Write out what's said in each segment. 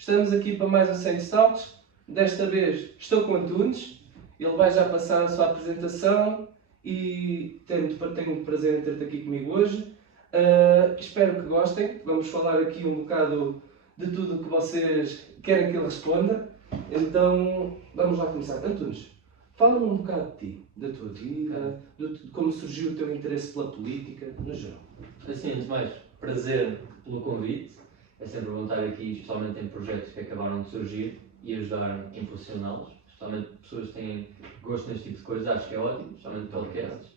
Estamos aqui para mais um Sem Saltos. Desta vez estou com o Antunes. Ele vai já passar a sua apresentação e tenho muito prazer em ter-te aqui comigo hoje. Espero que gostem. Vamos falar aqui um bocado de tudo o que vocês querem que ele responda. Então, vamos lá começar. Antunes, fala-me um bocado de ti, da tua vida, de como surgiu o teu interesse pela política, no geral. Assim, antes de mais, prazer pelo convite. É sempre bom estar aqui, especialmente em projetos que acabaram de surgir e ajudar a impulsioná-los. Especialmente pessoas que têm gosto neste tipo de coisas, acho que é ótimo, especialmente podcasts.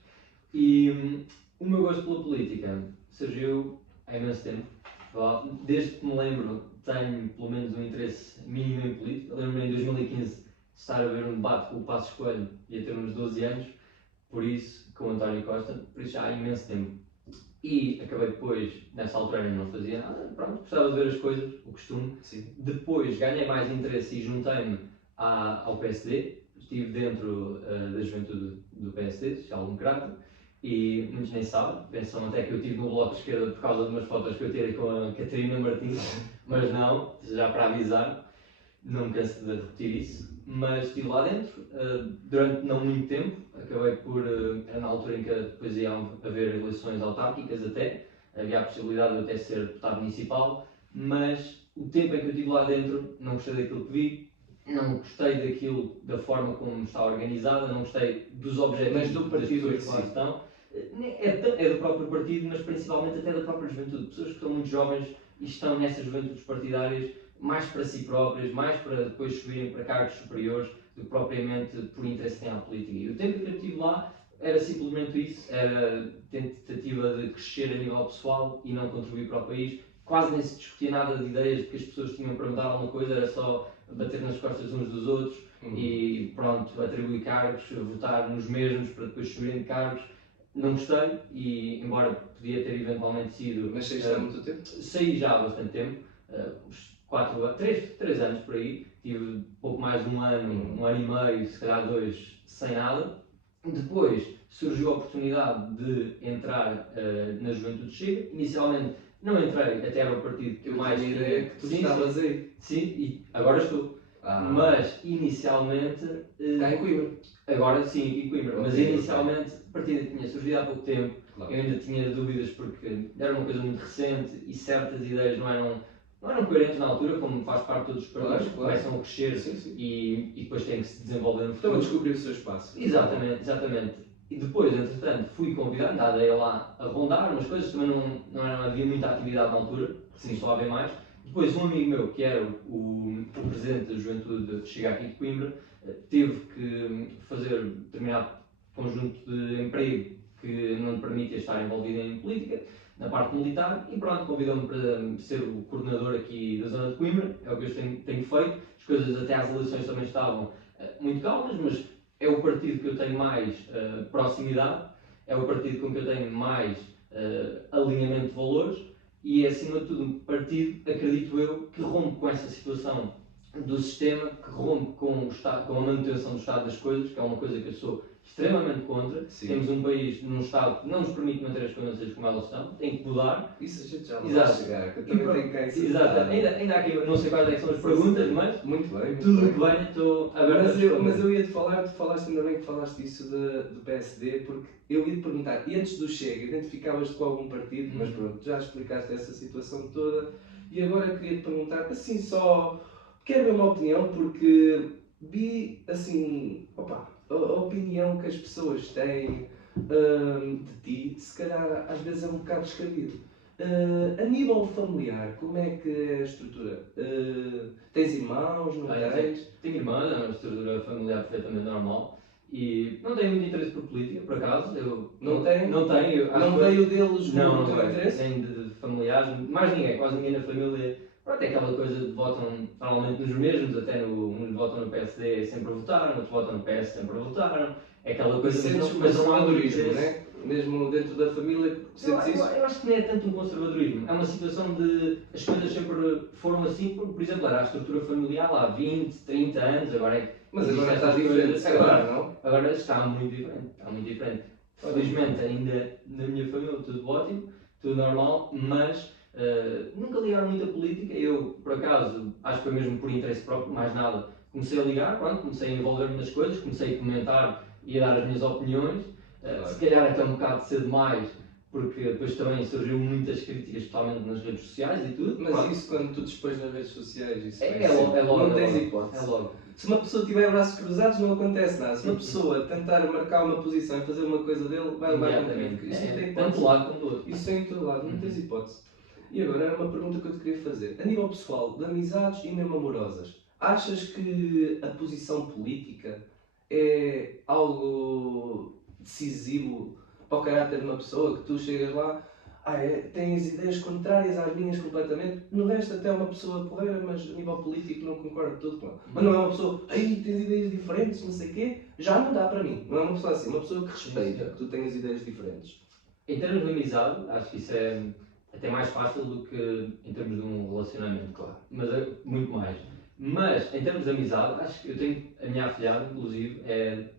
E o meu gosto pela política surgiu há imenso tempo. Desde que me lembro, tenho pelo menos um interesse mínimo em política. Lembro-me em 2015 de estar a ver um debate com o Passos Coelho, ia ter uns 12 anos, por isso, com o António Costa, por isso já há imenso tempo. E acabei depois, nessa altura ainda não fazia nada, pronto, gostava de ver as coisas, o costume. Sim. Depois ganhei mais interesse e juntei-me ao PSD, estive dentro da juventude do PSD, Social Democrata, e muitos nem sabem, pensam até que eu estive no Bloco de Esquerda por causa de umas fotos que eu tirei com a Catarina Martins, mas não, já para avisar, não me canso de repetir isso. Mas estive lá dentro durante não muito tempo, acabei por, era na altura em que depois iam haver eleições autárquicas até, havia a possibilidade de eu até ser deputado municipal, mas o tempo em que eu estive lá dentro não gostei daquilo que vi, não gostei daquilo, da forma como está organizada, não gostei dos objetivos Mas do partido das pessoas que lá estão. É do próprio partido, mas principalmente até da própria juventude, pessoas que estão muito jovens e estão nessas juventudes partidárias mais para si próprias, mais para depois subirem para cargos superiores do que propriamente por interesse que têm à política. E o tempo que eu estive lá era simplesmente isso, era tentativa de crescer a nível pessoal e não contribuir para o país. Quase nem se discutia nada de ideias de que as pessoas tinham para mudar alguma coisa, era só bater nas costas uns dos outros e pronto, atribuir cargos, votar nos mesmos para depois subirem de cargos. Não gostei e, embora podia ter eventualmente sido... Mas saíste há muito tempo? Saí já há bastante tempo, uns 3 anos por aí, tive pouco mais de um ano e meio, se calhar 2, sem nada. Depois surgiu a oportunidade de entrar na Juventude Chega. Inicialmente não entrei, até era o partido que eu mais tinha ideia que tu estavas aí. Sim, e agora estou. Mas inicialmente... Está em Coimbra. Agora sim, aqui em Coimbra. Mas Okay, inicialmente o partido tinha surgido há pouco tempo. Claro. Eu ainda tinha dúvidas porque era uma coisa muito recente e certas ideias não eram coerentes na altura, como faz parte de todos os partidos que começam a crescer. Sim. E depois têm que se desenvolver no Estão futuro. a descobrir o seu espaço. Exatamente. E depois, entretanto, fui convidado, andei lá a rondar umas coisas, também não havia muita atividade na altura, começou a haver mais. Depois um amigo meu, que era o presidente da Juventude de Chega aqui de Coimbra, teve que fazer um determinado conjunto de emprego que não lhe permitia estar envolvido em política, na parte militar, e pronto, convidou-me para ser o coordenador aqui da zona de Coimbra, é o que eu tenho feito. As coisas até às eleições também estavam muito calmas, mas é o partido que eu tenho mais proximidade, é o partido com que eu tenho mais alinhamento de valores e é, acima de tudo, um partido, acredito eu, que rompe com essa situação do sistema, que rompe com a manutenção do estado das coisas, que é uma coisa que eu sou extremamente contra. Sim. Temos um país num estado que não nos permite manter as coisas como elas estão, tem que mudar. Isso a gente já vai chegar, que eu também tenho cá isso. Exato, ainda há aqui, não sei quais são as perguntas, mas muito bem. Tudo o que venha, estou aberto a responder. Mas eu ia-te falar, tu falaste, ainda bem que falaste isso do PSD, porque eu ia-te perguntar, e antes do Chega, identificavas-te com algum partido, mas pronto, já explicaste essa situação toda, e agora queria-te perguntar, assim só, quero ver uma opinião, porque vi, assim, a opinião que as pessoas têm de ti, se calhar às vezes é um bocado descabido. A nível familiar, como é que é a estrutura? Tens irmãos, não tens? Tenho irmãs, é uma estrutura familiar perfeitamente normal e não tenho muito interesse por política, por acaso. Não tenho? Não tenho. Não veio deles não, o teu interesse? Nem de familiares, mais ninguém, quase ninguém na família. Pronto, é aquela coisa de votam normalmente nos mesmos, até uns votam no PSD sempre a votaram, outros votam no PS sempre a votaram. É aquela coisa de conservadorismo, não é? Mesmo dentro da família, sentes isso? Eu acho que não é tanto um conservadorismo, é uma situação de as coisas sempre foram assim, por exemplo, era a estrutura familiar lá há 20, 30 anos, agora é. Mas agora está diferente, se calhar, não? Agora está muito diferente. Felizmente ainda na minha família tudo ótimo, tudo normal, mas nunca ligaram muito a política. Eu, por acaso, acho que foi mesmo por interesse próprio, mais nada, comecei a ligar, pronto, comecei a envolver-me nas coisas, comecei a comentar e a dar as minhas opiniões. Se calhar até um bocado cedo demais, porque depois também surgiu muitas críticas, especialmente nas redes sociais e tudo. Mas isso quando tu dispões nas redes sociais, isso é logo, não tens hipótese. É logo. Se uma pessoa tiver braços cruzados, não acontece nada. Se uma pessoa tentar marcar uma posição e fazer uma coisa dele, vai levar com crítica. Isso não tem hipótese. Tanto lado como do outro. Isso é em todo lado, não tens hipótese. E agora era uma pergunta que eu te queria fazer. A nível pessoal, de amizades e mesmo amorosas, achas que a posição política é algo decisivo para o caráter de uma pessoa? Que tu chegas lá, tens ideias contrárias às minhas completamente, no resto até é uma pessoa porreira, mas a nível político não concordo tudo com ela. Mas não é uma pessoa, tens ideias diferentes, não sei o quê, já não dá para mim. Não é uma pessoa assim, uma pessoa que respeita que tu tenhas ideias diferentes. Em termos de amizade, acho que isso é até mais fácil do que em termos de um relacionamento, claro. Mas é muito mais. Mas, em termos de amizade, acho que eu tenho a minha afilhada, inclusive,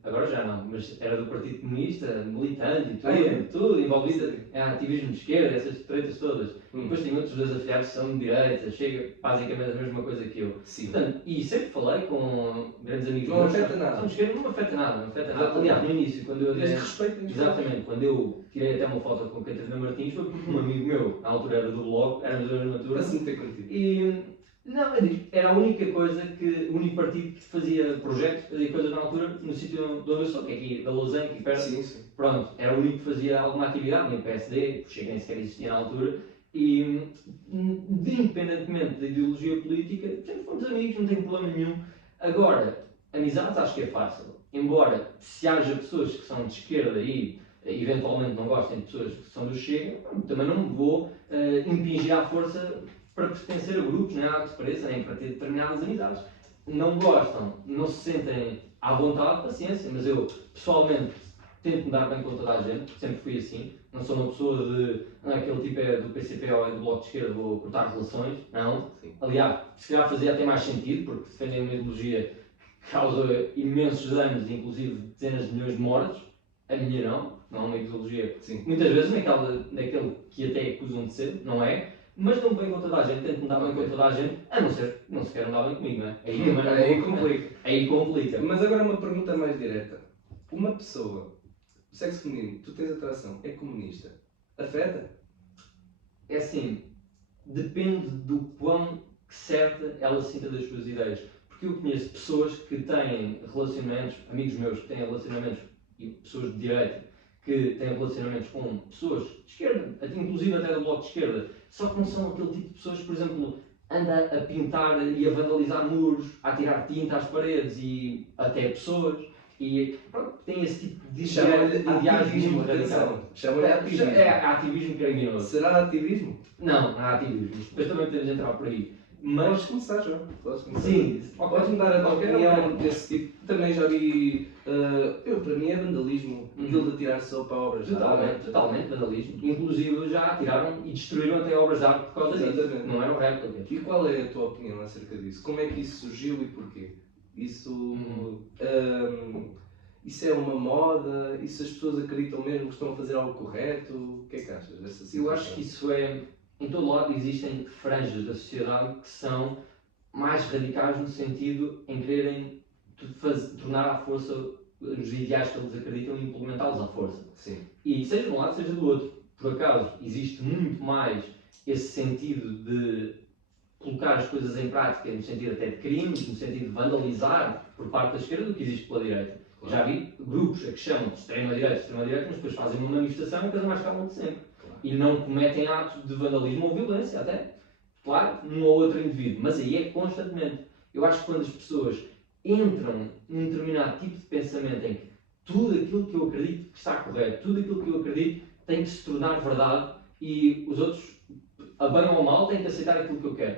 agora já não, mas era do Partido Comunista, militante e tudo envolvida em ativismo de esquerda, essas tretas todas. Depois tenho outros dois afilhados que são de direita, chega basicamente a mesma coisa que eu. Sim. Portanto, e sempre falei com grandes amigos meus. Não afeta nada. São de esquerda, não me afeta nada, Aliás, no início, quando eu Exatamente, quando eu tirei até uma foto com Catarina Martins, foi porque um amigo meu, na altura era do blog, éramos da mesma turma. Para se meter contigo. E não, eu digo, era a única coisa o único partido que fazia projetos, fazia coisas na altura, no sítio onde eu sou, que é aqui da Lausanne, aqui perto. Sim. Pronto, era o único que fazia alguma atividade, nem o PSD, o Chega nem sequer existia na altura, e independentemente da ideologia política, sempre fomos amigos, não tem problema nenhum. Agora, amizades acho que é fácil, embora se haja pessoas que são de esquerda e eventualmente não gostem de pessoas que são do Chega, também não me vou impingir à força para pertencer a grupos, nem a que se pareça, nem para ter determinadas amizades. Não gostam, não se sentem à vontade, paciência, mas eu pessoalmente tento me dar bem com toda a gente, sempre fui assim. Não sou uma pessoa aquele tipo é do PCP ou é do Bloco de Esquerda, vou cortar relações, não. Sim. Aliás, se calhar fazia até mais sentido, porque defendem uma ideologia que causa imensos danos, inclusive dezenas de milhões de mortes. A minha não é uma ideologia, sim, muitas vezes naquele que até acusam de ser, não é? Mas não bem com toda a gente, tento me dar bem com toda a gente, a não ser que não se queiram dar bem comigo, não é? Aí complica. Aí complica. Mas agora uma pergunta mais direta. Uma pessoa, sexo feminino, tu tens atração, é comunista, afeta? É assim, depende do quão certa ela se sinta das suas ideias. Porque eu conheço pessoas que têm relacionamentos, amigos meus que têm relacionamentos, e pessoas de direita, que têm relacionamentos com pessoas de esquerda, inclusive até do Bloco de Esquerda, só que não são aquele tipo de pessoas que, por exemplo, anda a pintar e a vandalizar muros, a tirar tinta às paredes e até pessoas, e pronto, tem esse tipo de ativismo radical. Chama-lhe ativismo. É ativismo criminoso. Será ativismo? Não é ativismo. Depois também podemos entrar por aí. Mas... Podes começar, João. Sim. Podes-me dar a tua opinião desse tipo. Também já vi... para mim é vandalismo. Aquilo de tirar sopa a obras de arte. Totalmente vandalismo. Inclusive já atiraram e destruíram até obras de arte por causa disso. Não eram réplicas. E qual é a tua opinião acerca disso? Como é que isso surgiu e porquê? Isso... Isso é uma moda? Isso as pessoas acreditam mesmo que estão a fazer algo correto? O que é que achas dessa situação? Eu acho que isso é... Em todo lado existem franjas da sociedade que são mais radicais no sentido em quererem tornar à força os ideais que eles acreditam e implementá-los à força. Sim. E seja de um lado, seja do outro. Por acaso, existe muito mais esse sentido de colocar as coisas em prática, no sentido até de crimes, no sentido de vandalizar por parte da esquerda do que existe pela direita. Claro. Já vi grupos a que chamam de extrema-direita, mas depois fazem uma manifestação e a coisa mais calma de sempre. E não cometem atos de vandalismo ou violência, até, claro, num ou outro indivíduo, mas aí é constantemente. Eu acho que quando as pessoas entram num determinado tipo de pensamento em que tudo aquilo que eu acredito que está correto, tudo aquilo que eu acredito tem que se tornar verdade e os outros, a bem ou a mal, têm que aceitar aquilo que eu quero.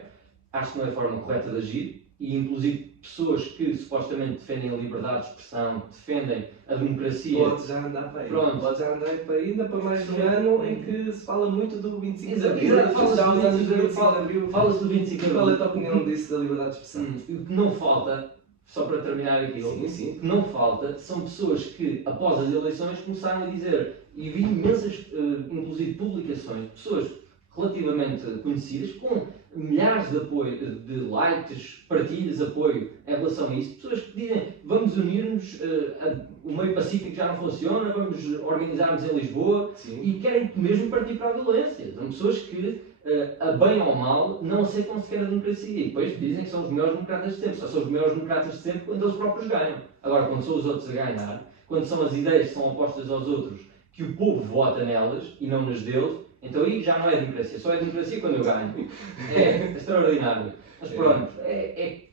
Acho que não é a forma correta de agir e, inclusive, pessoas que supostamente defendem a liberdade de expressão, defendem a democracia... Podes já andar para aí. Pronto. Podes já andar para aí, ainda para mais de um ano em que se fala muito do 25 de Abril. Fala-se do 25 de Abril. Qual é a tua opinião disso, da liberdade de expressão? O que não falta, só para terminar aqui, o que não falta são pessoas que, após as eleições, começaram a dizer, e vi imensas, inclusive, publicações de pessoas relativamente conhecidas, com milhares de apoio, de likes, partilhas, apoio em relação a isso, pessoas que dizem vamos unir-nos, o meio pacífico já não funciona, vamos organizar-nos em Lisboa. Sim. E querem mesmo partir para a violência. São pessoas que, a bem ou mal, não aceitam sequer a democracia e depois dizem que são os melhores democratas de sempre. Só são os melhores democratas de sempre quando eles próprios ganham. Agora, quando são os outros a ganhar, quando são as ideias que são opostas aos outros, que o povo vota nelas e não nas deles, então aí já não é democracia, só é democracia quando eu ganho. É extraordinário. Mas pronto,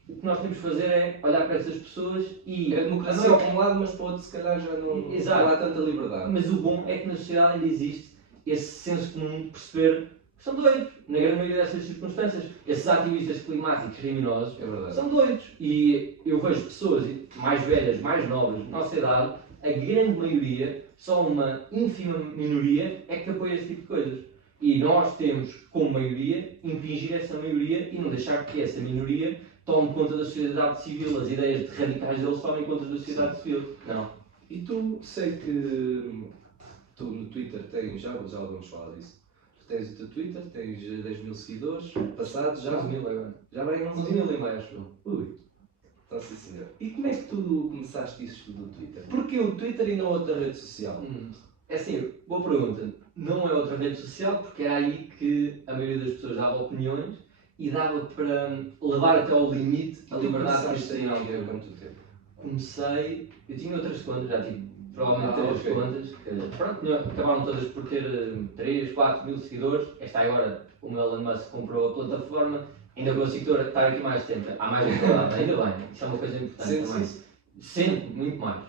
o que nós temos de fazer é olhar para essas pessoas e... É democracia para um lado, mas para o outro se calhar já não há tanta liberdade. Mas o bom é que na sociedade ainda existe esse senso comum de perceber que são doidos, na grande maioria dessas circunstâncias. Esses ativistas climáticos criminosos são doidos. E eu vejo pessoas mais velhas, mais novas, na nossa idade, a grande maioria, só uma ínfima minoria, é que apoia esse tipo de coisas. E nós temos, como maioria, impingir essa maioria e não deixar que essa minoria tome conta da sociedade civil, as ideias de radicais deles tomem conta da sociedade civil. Não. E tu, sei que tu no Twitter tens, já vamos falar disso, tu tens o teu Twitter, tens 10 mil seguidores, passados já... 11 mil agora. Já vai em 11 mil e meio, acho eu. Ui. Então, sim, senhor. E como é que tu começaste isso do Twitter? Porquê o Twitter e não outra rede social? É assim, boa pergunta. Não é outra rede social porque era aí que a maioria das pessoas dava opiniões e dava para levar até ao limite a liberdade que isto tinha. Há quanto tempo? Comecei, eu tinha outras contas, já tive provavelmente 3 contas, que pronto, acabaram todas por ter 3, 4 mil seguidores. Esta agora, como Elon Musk comprou a plataforma, ainda consigo estar aqui mais tempo. Há mais liberdade, ainda bem, isso é uma coisa importante também. Sempre, muito mais.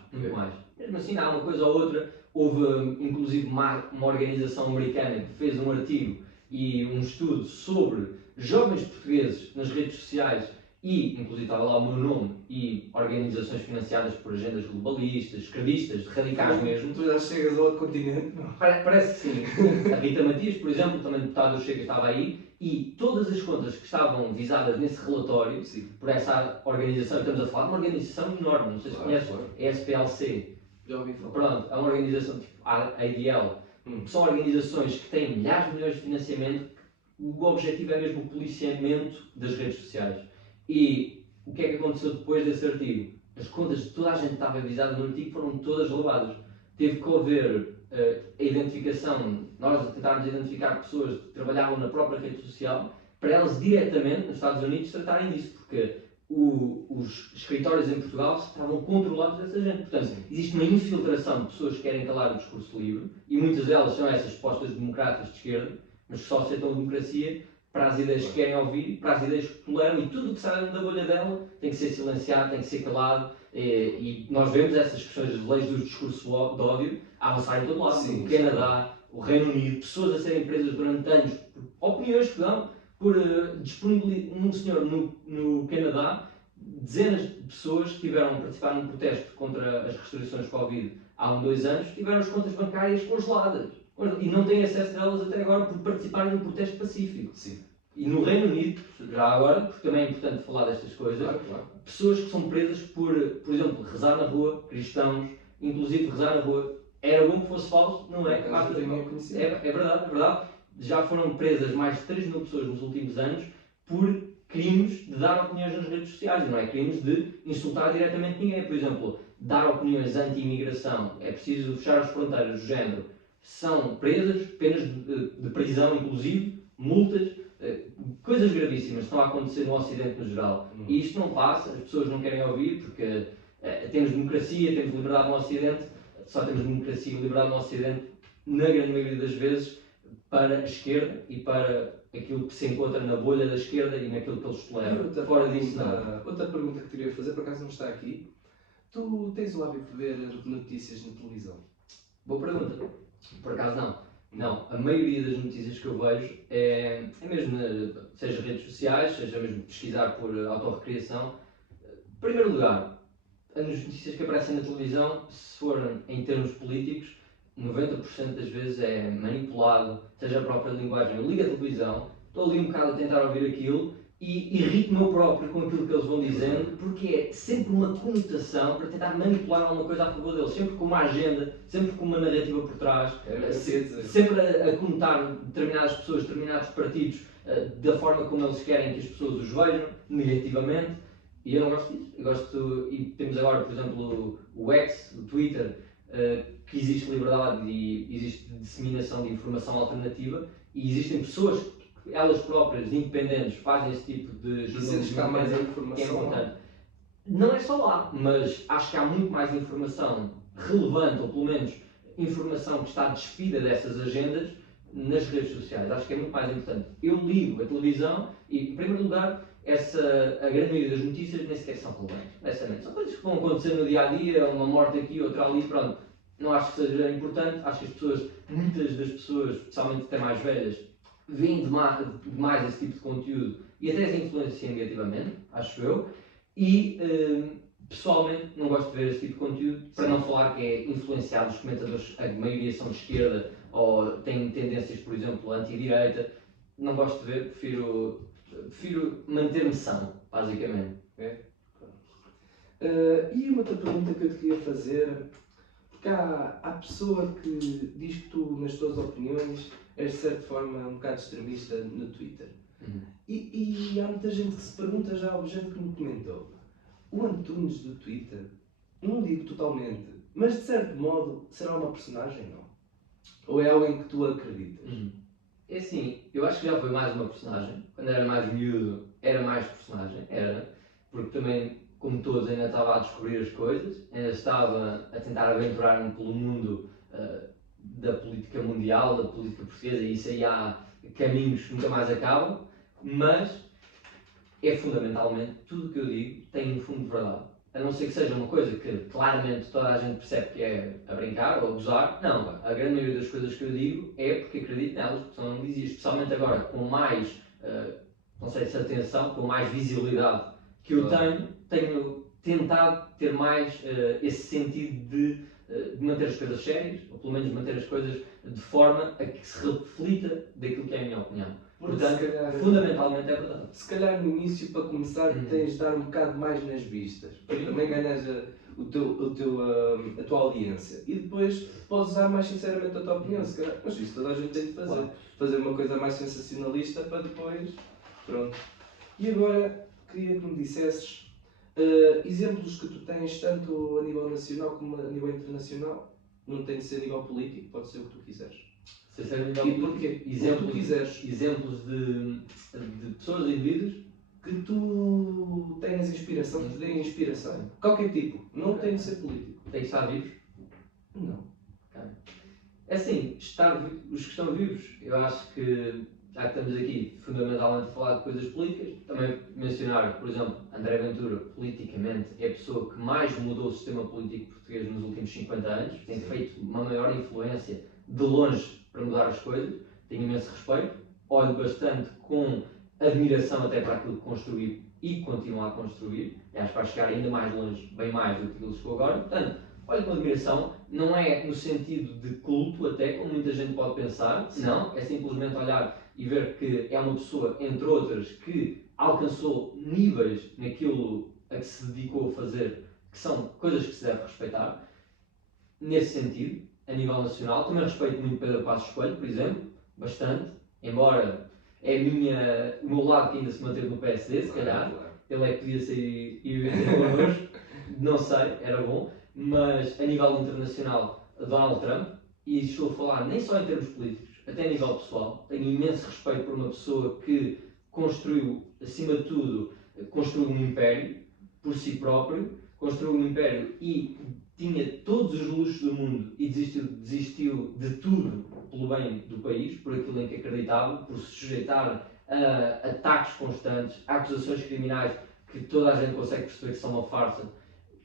Mesmo assim, há uma coisa ou outra. Houve inclusive uma organização americana que fez um artigo e um estudo sobre jovens portugueses nas redes sociais e, inclusive estava lá o meu nome, e organizações financiadas por agendas globalistas, esquerdistas, radicais mesmo. Tu já chegas ao outro continente, não? Parece que sim. A Rita Matias, por exemplo, também deputada do Chega, estava aí, e todas as contas que estavam visadas nesse relatório, por essa organização, estamos a falar de uma organização enorme, não sei se conheces, é a SPLC. Já ouvi falar. Pronto, é uma organização tipo a ADL, são organizações que têm milhares de milhões de financiamento. O objetivo é mesmo o policiamento das redes sociais. E o que é que aconteceu depois desse artigo? As contas de toda a gente que estava avisada no artigo foram todas roubadas. Teve que haver a identificação, nós tentarmos identificar pessoas que trabalhavam na própria rede social, para elas diretamente, nos Estados Unidos, tratarem disso, porque os escritórios em Portugal estavam controlados dessa gente. Portanto, existe uma infiltração de pessoas que querem calar o discurso livre, e muitas delas são essas supostas democratas de esquerda, mas que só aceitam a democracia para as ideias que querem ouvir, para as ideias que toleram, e tudo o que sai da bolha dela tem que ser silenciado, tem que ser calado. E nós vemos essas questões das leis do discurso de ódio a avançar em todo lado. O Canadá, o Reino Unido, pessoas a serem presas durante anos por opiniões que dão, por disponibilizar. Um senhor no Canadá, dezenas de pessoas que tiveram a participar num protesto contra as restrições Covid há 2 anos, tiveram as contas bancárias congeladas e não têm acesso delas até agora por participarem num protesto pacífico. Sim. E no Reino Unido, já agora, porque também é importante falar destas coisas, claro. Pessoas que são presas por exemplo, rezar na rua, cristãos, inclusive rezar na rua. Era bom que fosse falso, não é? É verdade. Já foram presas mais de 3 mil pessoas nos últimos anos por crimes de dar opiniões nas redes sociais, não é crimes de insultar diretamente ninguém. Por exemplo, dar opiniões anti-imigração, é preciso fechar as fronteiras do género, são presas, penas de prisão inclusive, multas, coisas gravíssimas estão a acontecer no Ocidente no geral. E isto não passa, as pessoas não querem ouvir, porque temos democracia, temos liberdade no Ocidente, só temos democracia e liberdade no Ocidente, na grande maioria das vezes, para a esquerda e para aquilo que se encontra na bolha da esquerda e naquilo que eles toleram. Fora disso, não. Outra pergunta que queria fazer, por acaso não está aqui. Tu tens o hábito de ver notícias na televisão? Boa pergunta. Por acaso não. Não, a maioria das notícias que eu vejo é mesmo, seja redes sociais, seja mesmo pesquisar por autorrecriação. Em primeiro lugar, as notícias que aparecem na televisão, se forem em termos políticos, 90% das vezes é manipulado, seja a própria linguagem. Eu ligo a televisão, estou ali um bocado a tentar ouvir aquilo e irrito-me eu próprio com aquilo que eles vão dizendo, porque é sempre uma conotação para tentar manipular alguma coisa a favor deles, sempre com uma agenda, sempre com uma narrativa por trás, sempre a conotar determinadas pessoas, determinados partidos, da forma como eles querem que as pessoas os vejam, negativamente, e eu não gosto disso. Eu gosto, e temos agora, por exemplo, o X, o Twitter, que existe liberdade e existe disseminação de informação alternativa, e existem pessoas que elas próprias, independentes, fazem esse tipo de jornalismo que é importante. Não é só lá, mas acho que há muito mais informação relevante, ou pelo menos informação que está despida dessas agendas, nas redes sociais. Acho que é muito mais importante. Eu ligo a televisão e, em primeiro lugar, a grande maioria das notícias nem sequer são relevantes. São coisas que vão acontecer no dia a dia, uma morte aqui, outra ali, pronto. Não acho que seja importante. Acho que as pessoas, muitas das pessoas, especialmente até mais velhas, veem demais esse tipo de conteúdo e até as influenciam negativamente, acho eu. E pessoalmente não gosto de ver esse tipo de conteúdo, para não falar que é influenciado, os comentadores, a maioria são de esquerda ou têm tendências, por exemplo, anti-direita. Não gosto de ver, prefiro manter-me são, basicamente. E uma outra pergunta que eu te queria fazer, porque há pessoa que diz que tu, nas tuas opiniões, és de certa forma um bocado extremista no Twitter. E há muita gente que se pergunta, já houve gente que me comentou, o Antunes do Twitter, não digo totalmente, mas de certo modo será uma personagem, não? Ou é alguém que tu acreditas? É assim, eu acho que já foi mais uma personagem. Quando era mais miúdo, era mais personagem, porque também, como todos, ainda estava a descobrir as coisas, ainda estava a tentar aventurar-me pelo mundo da política mundial, da política portuguesa, e isso aí há caminhos que nunca mais acabam, mas é fundamentalmente, tudo o que eu digo tem um fundo de verdade. A não ser que seja uma coisa que claramente toda a gente percebe que é a brincar ou a gozar, não, a grande maioria das coisas que eu digo é porque acredito nelas, porque senão não dizia, especialmente agora com mais, não sei se atenção, com mais visibilidade que eu tenho tentado ter mais esse sentido de manter as coisas sérias, ou pelo menos manter as coisas de forma a que se reflita daquilo que é a minha opinião. Portanto, fundamentalmente é verdade. Se calhar no início, para começar, tens de dar um bocado mais nas vistas, para também ganhares a tua audiência. E depois podes usar mais sinceramente a tua opinião, se calhar. Mas isso toda a gente tem de fazer. Claro. Fazer uma coisa mais sensacionalista para depois... Pronto. E agora, queria que me dissesses exemplos que tu tens, tanto a nível nacional como a nível internacional. Não tem de ser a nível político, pode ser o que tu quiseres. E porquê? Exemplos de pessoas, de indivíduos que tu tenhas inspiração, que te deem inspiração. Qualquer tipo. Não tem de ser político. Tem que estar vivos? Não. É assim, os que estão vivos, eu acho que, já que estamos aqui fundamentalmente a falar de coisas políticas, também mencionar, por exemplo, André Ventura, politicamente, é a pessoa que mais mudou o sistema político português nos últimos 50 anos, tem feito uma maior influência de longe para mudar as coisas, tenho imenso respeito, olho bastante com admiração até para aquilo que construiu e continua a construir, e acho que vai chegar ainda mais longe, bem mais do que ele chegou agora. Portanto, olho com admiração, não é no sentido de culto até, como muita gente pode pensar, não, é simplesmente olhar e ver que é uma pessoa, entre outras, que alcançou níveis naquilo a que se dedicou a fazer, que são coisas que se deve respeitar, nesse sentido. A nível nacional, também respeito muito Pedro Passos Coelho, por exemplo, bastante, embora é o meu lado que ainda se manteve no PSD, se calhar, ele é que podia sair e viver connosco, não sei, era bom, mas a nível internacional, Donald Trump, e estou a falar nem só em termos políticos, até a nível pessoal, tenho imenso respeito por uma pessoa que construiu, acima de tudo, construiu um império por si próprio, construiu um império e tinha todos os luxos do mundo e desistiu de tudo pelo bem do país, por aquilo em que acreditava, por se sujeitar a ataques constantes, a acusações criminais que toda a gente consegue perceber que são uma farsa.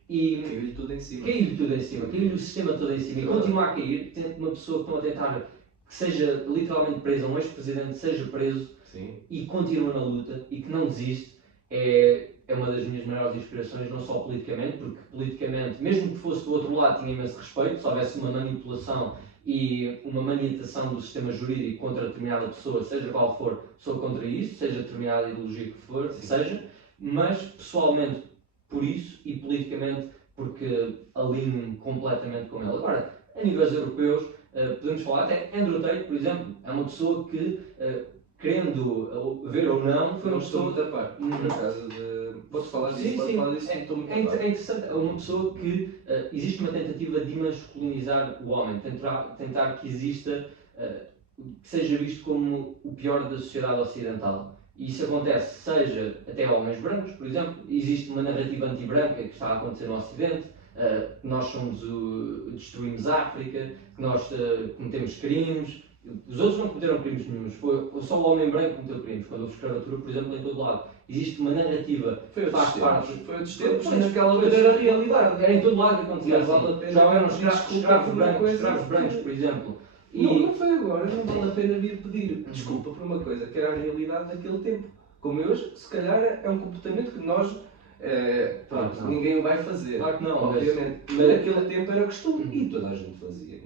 E caiu-lhe tudo em cima. Caiu-lhe o sistema todo em cima. E continua a cair. Tem uma pessoa que estão a tentar que seja literalmente presa, um ex-presidente seja preso. Sim. E continua na luta e que não desiste. É uma das minhas maiores inspirações, não só politicamente, porque politicamente, mesmo que fosse do outro lado, tinha imenso respeito, se houvesse uma manipulação e uma maniatação do sistema jurídico contra determinada pessoa, seja qual for, sou contra isso, seja determinada ideologia que for, seja, mas pessoalmente por isso e politicamente porque alinho-me completamente com ele. Agora, a níveis europeus, podemos falar até Andrew Tate, por exemplo, é uma pessoa que, querendo ver ou não, foi uma pessoa... da parte, por acaso de... Podes falar disso? Sim, falar disso, é interessante, é uma pessoa que existe uma tentativa de masculinizar o homem, tentar que exista, que seja visto como o pior da sociedade ocidental. E isso acontece, seja até homens brancos, por exemplo, existe uma narrativa anti-branca que está a acontecer no Ocidente, que nós destruímos a África, que nós cometemos crimes. Os outros não cometeram crimes nenhuns, foi só o homem branco que cometeu crimes, quando houve escravatura, por exemplo, em todo lado. Existe uma narrativa que faz parte... Foi outros tempos, mas naquela altura era a realidade. Era em todo lado que acontecia assim. Já eram escravos brancos, por exemplo. Não foi agora, não vale a pena vir pedir desculpa por uma coisa que era a realidade daquele tempo. Como hoje, se calhar é um comportamento que nós... ninguém o vai fazer. Claro que não, obviamente. Mas naquele tempo era costume e toda a gente fazia.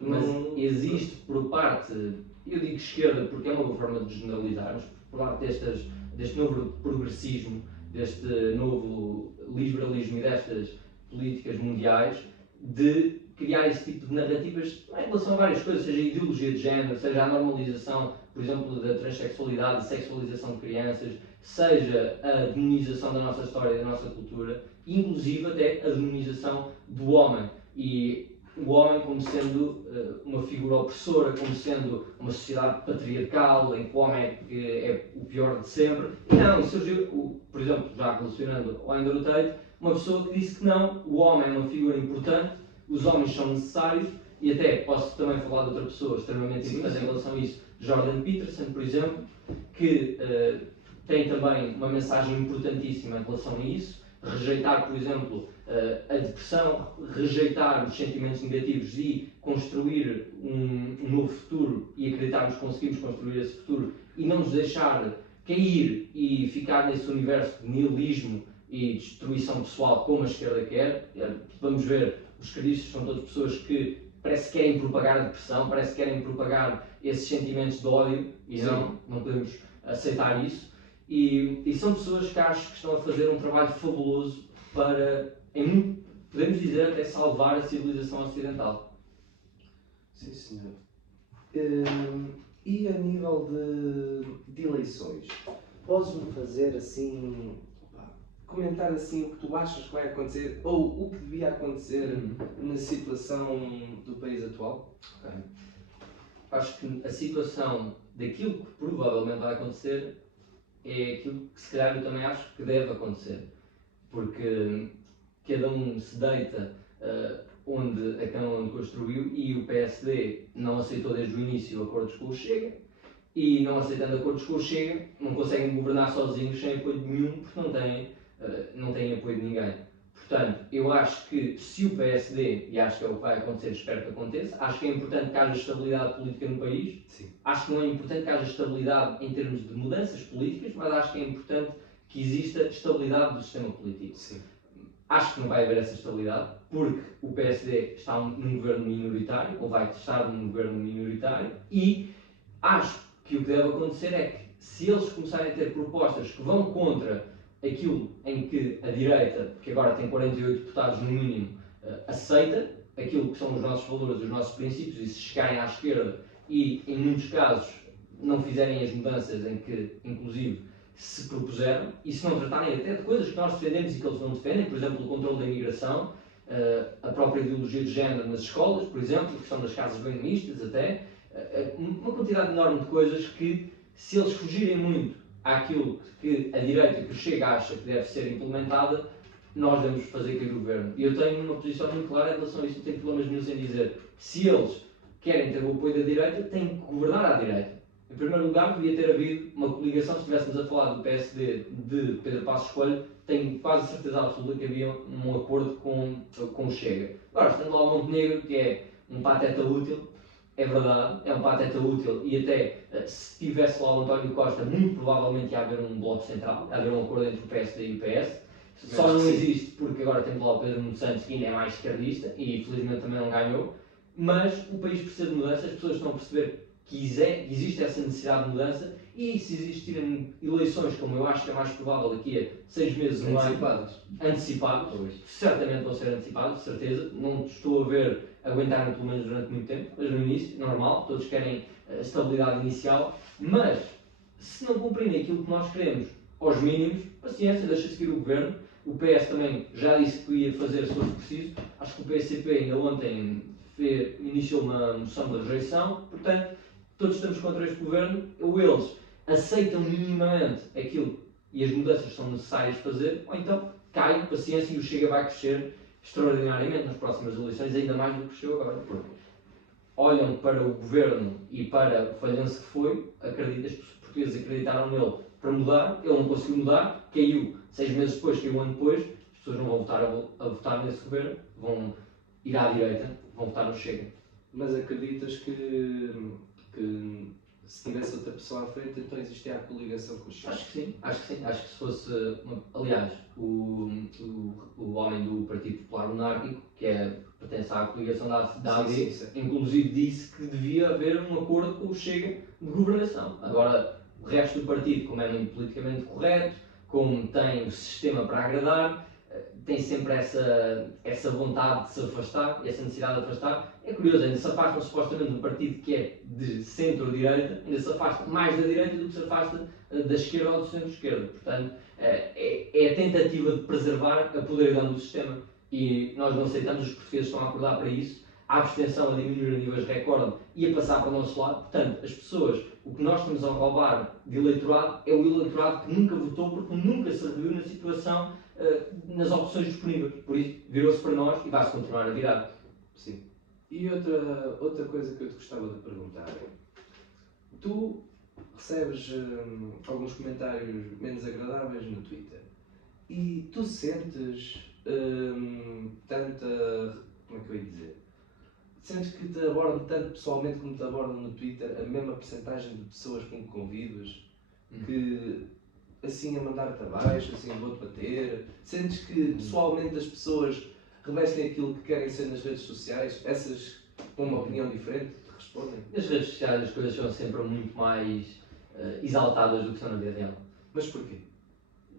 Mas existe por parte, eu digo esquerda porque é uma boa forma de generalizarmos, por parte deste novo progressismo, deste novo liberalismo e destas políticas mundiais, de criar esse tipo de narrativas em relação a várias coisas, seja a ideologia de género, seja a normalização, por exemplo, da transexualidade, da sexualização de crianças, seja a demonização da nossa história e da nossa cultura, inclusive até a demonização do homem. E o homem como sendo uma figura opressora, como sendo uma sociedade patriarcal, em que o homem é o pior de sempre. E não, e surgiu, por exemplo, já relacionando ao Andrew Tate, uma pessoa que disse que não, o homem é uma figura importante, os homens são necessários, e até posso também falar de outra pessoa extremamente importante em relação a isso, Jordan Peterson, por exemplo, que tem também uma mensagem importantíssima em relação a isso, rejeitar, por exemplo, a depressão, rejeitar os sentimentos negativos e construir um novo futuro e acreditarmos que conseguimos construir esse futuro e não nos deixar cair e ficar nesse universo de nihilismo e destruição pessoal como a esquerda quer. Vamos ver, os esquerdistas são todas pessoas que parece que querem propagar a depressão, parece que querem propagar esses sentimentos de ódio e não podemos aceitar isso. E são pessoas que acho que estão a fazer um trabalho fabuloso para, podemos dizer, até salvar a civilização ocidental. Sim, senhor. E a nível de eleições, podes-me fazer assim, comentar assim o que tu achas que vai acontecer ou o que devia acontecer na situação do país atual? Okay. Acho que a situação daquilo que provavelmente vai acontecer é aquilo que se calhar eu também acho que deve acontecer, porque cada um se deita onde a cama onde construiu e o PSD não aceitou desde o início acordos com o Chega e não aceitando acordos com o Chega não conseguem governar sozinhos sem apoio de nenhum porque não têm apoio de ninguém. Portanto, eu acho que se o PSD, e acho que é o que vai acontecer, espero que aconteça, acho que é importante que haja estabilidade política no país. Sim. Acho que não é importante que haja estabilidade em termos de mudanças políticas, mas acho que é importante que exista estabilidade do sistema político. Sim. Acho que não vai haver essa estabilidade, porque o PSD está num governo minoritário, ou vai estar num governo minoritário, e acho que o que deve acontecer é que, se eles começarem a ter propostas que vão contra aquilo em que a direita, que agora tem 48 deputados no mínimo, aceita, aquilo que são os nossos valores, os nossos princípios, e se chegarem à esquerda e, em muitos casos, não fizerem as mudanças em que, inclusive, se propuseram, e se não tratarem até de coisas que nós defendemos e que eles não defendem, por exemplo, o controle da imigração, a própria ideologia de género nas escolas, por exemplo, a questão das casas bem mistas até, uma quantidade enorme de coisas que, se eles fugirem muito àquilo que a direita que Chega acha que deve ser implementada, nós devemos fazer cair o governo. E eu tenho uma posição muito clara em relação a isso, não tenho problemas nenhum em dizer. Se eles querem ter o apoio da direita, têm que governar à direita. Em primeiro lugar, devia ter havido uma coligação, se estivéssemos a falar do PSD de Pedro Passos Coelho, tenho quase certeza absoluta que havia um acordo com o Chega. Agora, estando lá o Montenegro, que é um pateta útil, é verdade, é um pateta útil, e até se tivesse lá o António Costa, muito provavelmente ia haver um bloco central, ia haver um acordo entre o PSD e o PS. Só não existe porque agora temos lá o Pedro Nuno Santos, que ainda é mais esquerdista, e infelizmente também não ganhou. mas o país precisa de mudança, as pessoas estão a perceber que existe essa necessidade de mudança e se existirem eleições, como eu acho que é mais provável daqui a 6 meses, um ano, antecipadas, certamente vão ser antecipadas, de certeza, não estou a ver aguentarem pelo menos durante muito tempo, mas no início, normal, todos querem estabilidade inicial, mas se não cumprirem aquilo que nós queremos aos mínimos, paciência, deixa seguir o governo. O PS também já disse que ia fazer se fosse preciso. Acho que o PCP ainda ontem iniciou uma moção de rejeição, portanto, todos estamos contra este governo, ou eles aceitam minimamente aquilo e as mudanças que são necessárias fazer, ou então cai, paciência, e o Chega vai crescer extraordinariamente nas próximas eleições, ainda mais do que cresceu agora, porque olham para o governo e para o falhanço que foi, os portugueses acreditaram nele para mudar, ele não conseguiu mudar, caiu 6 meses depois, caiu um ano depois, as pessoas não vão a votar nesse governo, vão ir à direita, vão votar no Chega. Mas acreditas que se tivesse outra pessoa à frente, então existia a coligação com o Chega? Acho que sim. Acho que se fosse, aliás, o homem do Partido Popular Monárquico, que pertence à coligação da AD, inclusive disse que devia haver um acordo com o Chega de governação. Agora, o resto do partido, como é muito politicamente correto, como tem o sistema para agradar, tem sempre essa vontade de se afastar, essa necessidade de afastar. É curioso, ainda se afastam supostamente de um partido que é de centro-direita, ainda se afasta mais da direita do que se afasta da esquerda ou do centro-esquerda. Portanto, é a tentativa de preservar a poderidade do sistema. E nós não aceitamos, os portugueses estão a acordar para isso, a abstenção a diminuir a níveis recorde e a passar para o nosso lado. Portanto, as pessoas, o que nós estamos a roubar de eleitorado é o eleitorado que nunca votou porque nunca se viu na situação, nas opções disponíveis. Por isso, virou-se para nós e vai-se continuar a virar. Sim. E outra coisa que eu te gostava de perguntar é, tu recebes alguns comentários menos agradáveis no Twitter e tu sentes tanta, como é que eu ia dizer, sentes que te abordam tanto pessoalmente como te abordam no Twitter a mesma percentagem de pessoas com que convives, que assim a mandar-te abaixo, assim a vou-te bater, sentes que pessoalmente as pessoas revestem aquilo que querem ser nas redes sociais, essas com uma opinião diferente te respondem? Nas redes sociais as coisas são sempre muito mais exaltadas do que são na vida real. Mas porquê?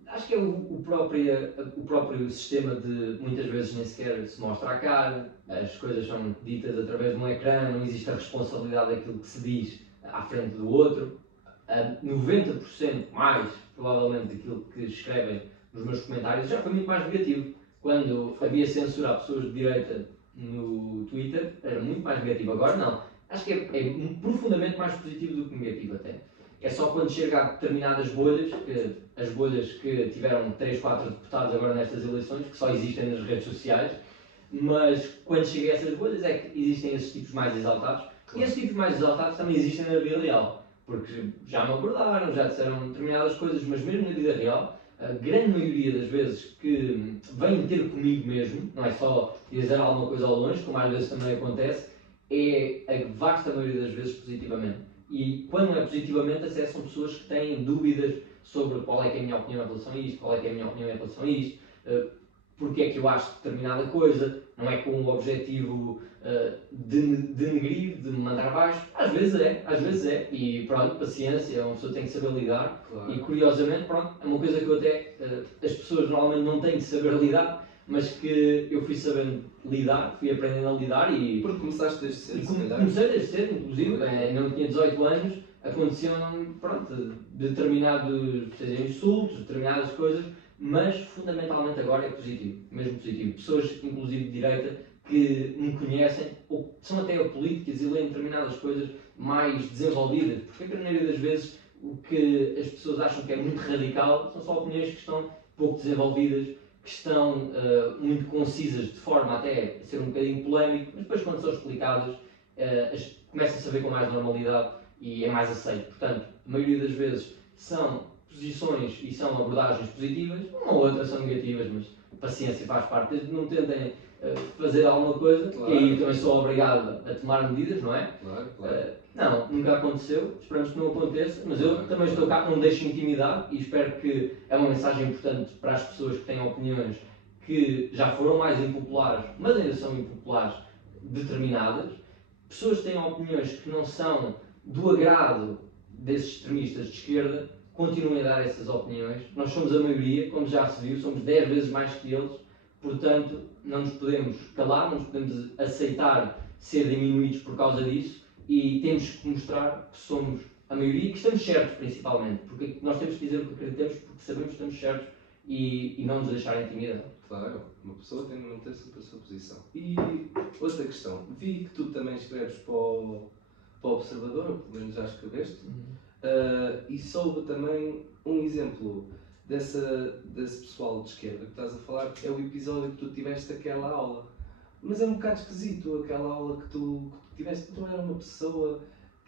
Acho que é o próprio sistema de muitas vezes nem sequer se mostra a cara, as coisas são ditas através de um ecrã, não existe a responsabilidade daquilo que se diz à frente do outro. 90% mais, provavelmente, daquilo que escrevem nos meus comentários já foi muito mais negativo. Quando havia censura a pessoas de direita no Twitter, era muito mais negativo. Agora não. Acho que é profundamente mais positivo do que negativo até. É só quando chega a determinadas bolhas, as bolhas que tiveram 3, 4 deputados agora nestas eleições, que só existem nas redes sociais, mas quando chega a essas bolhas é que existem esses tipos mais exaltados. Claro. E esses tipos mais exaltados também existem na vida real. Porque já me abordaram, já disseram determinadas coisas, mas mesmo na vida real, a grande maioria das vezes que vêm ter comigo mesmo, não é só dizer alguma coisa ao longe, como às vezes também acontece, é a vasta maioria das vezes positivamente. E quando não é positivamente, até são pessoas que têm dúvidas sobre qual é que é a minha opinião em relação a isto, qual é que é a minha opinião em relação a isto, porque é que eu acho determinada coisa, não é com o objetivo de denegrir, de me mandar abaixo. Às vezes é, e pronto, paciência, uma pessoa tem que saber lidar. Claro. E curiosamente, pronto, é uma coisa que eu até, as pessoas normalmente não têm que saber lidar, mas que eu fui sabendo lidar, fui aprendendo a lidar e... Porque começaste desde cedo, comecei desde cedo, inclusive, não tinha 18 anos, aconteciam, pronto, determinados, seja insultos, determinadas coisas, mas fundamentalmente agora é positivo, mesmo positivo. Pessoas, inclusive de direita, que me conhecem, ou são até políticas e leem determinadas coisas mais desenvolvidas, porque a maioria das vezes o que as pessoas acham que é muito radical são só opiniões que estão pouco desenvolvidas, que estão muito concisas, de forma até a ser um bocadinho polémico, mas depois quando são explicadas começa-se a ver com mais normalidade e é mais aceito. Portanto, a maioria das vezes são posições e são abordagens positivas, uma ou outra são negativas, mas paciência faz parte, desde que não tentem fazer alguma coisa, claro. E aí também sou obrigado a tomar medidas, não é? Claro, claro. Não, nunca aconteceu, esperamos que não aconteça, mas eu também estou cá, não me deixo intimidar e espero que é uma mensagem importante para as pessoas que têm opiniões que já foram mais impopulares, mas ainda são impopulares, determinadas, pessoas que têm opiniões que não são do agrado desses extremistas de esquerda continuem a dar essas opiniões. Nós somos a maioria, como já se viu, somos 10 vezes mais que eles, portanto não nos podemos calar, não nos podemos aceitar ser diminuídos por causa disso e temos que mostrar que somos a maioria e que estamos certos, principalmente, porque nós temos que dizer o que acreditamos porque sabemos que estamos certos e não nos deixar intimidar. Claro, uma pessoa tem de manter sempre a sua posição. E outra questão, vi que tu também escreves para o Observador, ou pelo menos já escreveste, e soube também um exemplo desse pessoal de esquerda que estás a falar, é o episódio que tu tiveste aquela aula. Mas é um bocado esquisito aquela aula que tu tiveste, tu era uma pessoa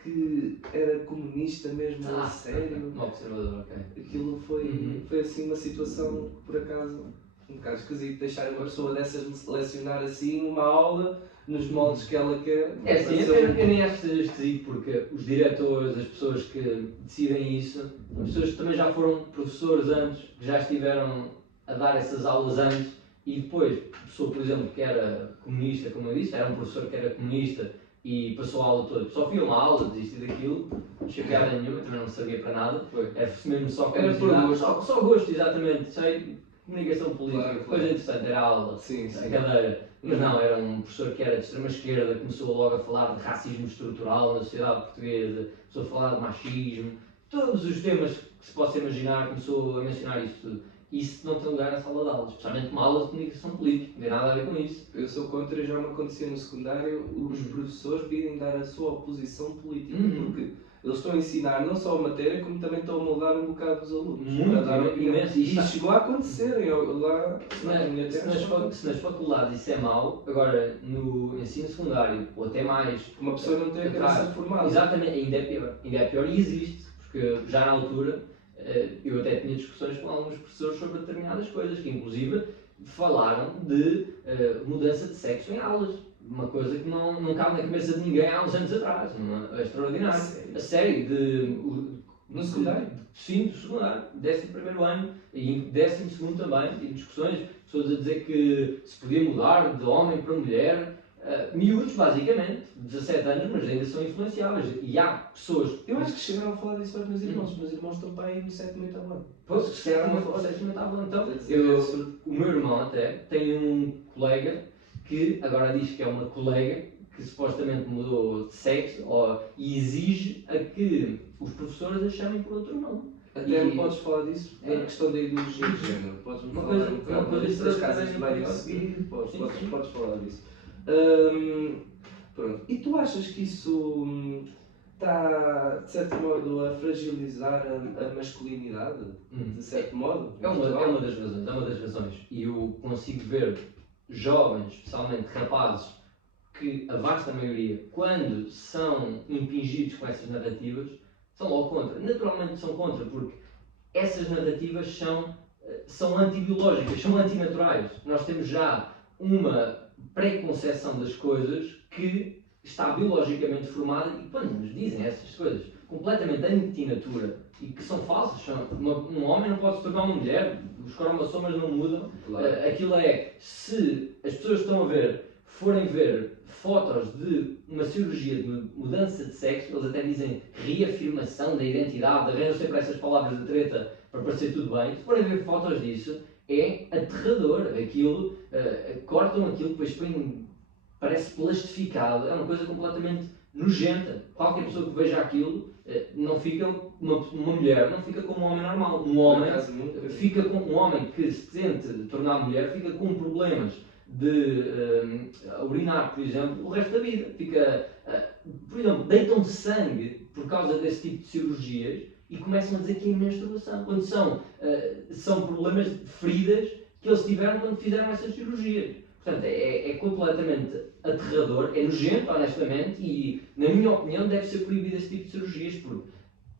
que era comunista mesmo, a sério. No Observador, ok. Aquilo foi assim uma situação, por acaso, um bocado esquisito, deixar uma pessoa dessas lecionar assim uma aula nos moldes que ela quer. É sim, eu nem acho que seja esquisito, porque os diretores, as pessoas que decidem isso, as pessoas que também já foram professores antes, que já estiveram a dar essas aulas antes, e depois, a pessoa, por exemplo, que era comunista, como eu disse, era um professor que era comunista e passou a aula toda, só fui a uma aula, desisti daquilo, não tinha piada nenhuma, também não servia para nada, era mesmo só curiosidade, só gosto, exatamente, sei, comunicação política, claro. Coisa interessante, era a aula, sim. a cadeira. Mas não, era um professor que era de extrema esquerda, começou logo a falar de racismo estrutural na sociedade portuguesa, começou a falar de machismo, todos os temas que se possa imaginar, começou a mencionar isso tudo. Isso não tem lugar na sala de aulas, especialmente uma aula de comunicação política, não tem nada a ver com isso. Eu sou contra, já me acontecia no secundário, os professores virem dar a sua oposição política, porque eles estão a ensinar não só a matéria, como também estão a moldar um bocado os alunos. Imenso. E chegou a acontecer lá se nas faculdades isso é mau, agora no ensino secundário, ou até mais... Uma pessoa não tem a cabeça formada. Exatamente, ainda é pior e existe, porque já na altura eu até tinha discussões com alguns professores sobre determinadas coisas, que inclusive falaram de mudança de sexo em aulas. Uma coisa que não cabe na cabeça de ninguém há uns anos atrás. É extraordinário. A sério, no secundário? Sim, do secundário, 11º ano e 12º também, tive discussões, pessoas a dizer que se podia mudar de homem para mulher, miúdos basicamente, 17 anos, mas ainda são influenciáveis. E há pessoas... Eu acho que chegaram a falar disso aos meus irmãos, os meus irmãos estão para aí no 7º e 8º ano. Pois, chegaram a falar do 7º e 8º ano. Então, o meu irmão até tem um colega que agora diz que é uma colega que supostamente mudou de sexo e exige a que os professores a chamem por outro nome. Até me podes falar disso? É a questão da ideologia de género. Podes-me falar um bocado das casas de banho a seguir? Podes falar disso. Pronto. E tu achas que isso está, de certo modo, a fragilizar a masculinidade? De certo modo? É uma das razões. E eu consigo ver jovens, especialmente rapazes, que a vasta maioria, quando são impingidos com essas narrativas, são logo contra. Naturalmente são contra, porque essas narrativas são antibiológicas, são antinaturais. Nós temos já uma preconceção das coisas que está biologicamente formada e quando nos dizem essas coisas completamente antinatura e que são falsas, um homem não pode se tornar uma mulher, os cromossomas não mudam, claro. Aquilo se as pessoas que estão a ver forem ver fotos de uma cirurgia de mudança de sexo, eles até dizem reafirmação da identidade, arranjam sempre essas palavras de treta para parecer tudo bem, se forem ver fotos disso, é aterrador, aquilo, cortam aquilo, depois parece plastificado, é uma coisa completamente nojenta. Qualquer pessoa que veja aquilo não fica uma mulher, não fica como um homem normal. Um homem fica com um homem que se tente tornar mulher, fica com problemas de urinar, por exemplo, o resto da vida. Fica, por exemplo, deitam sangue por causa desse tipo de cirurgias e começam a dizer que é menstruação, quando são problemas de feridas que eles tiveram quando fizeram essas cirurgias. Portanto, é completamente aterrador, é nojento, honestamente, e, na minha opinião, deve ser proibido esse tipo de cirurgias, porque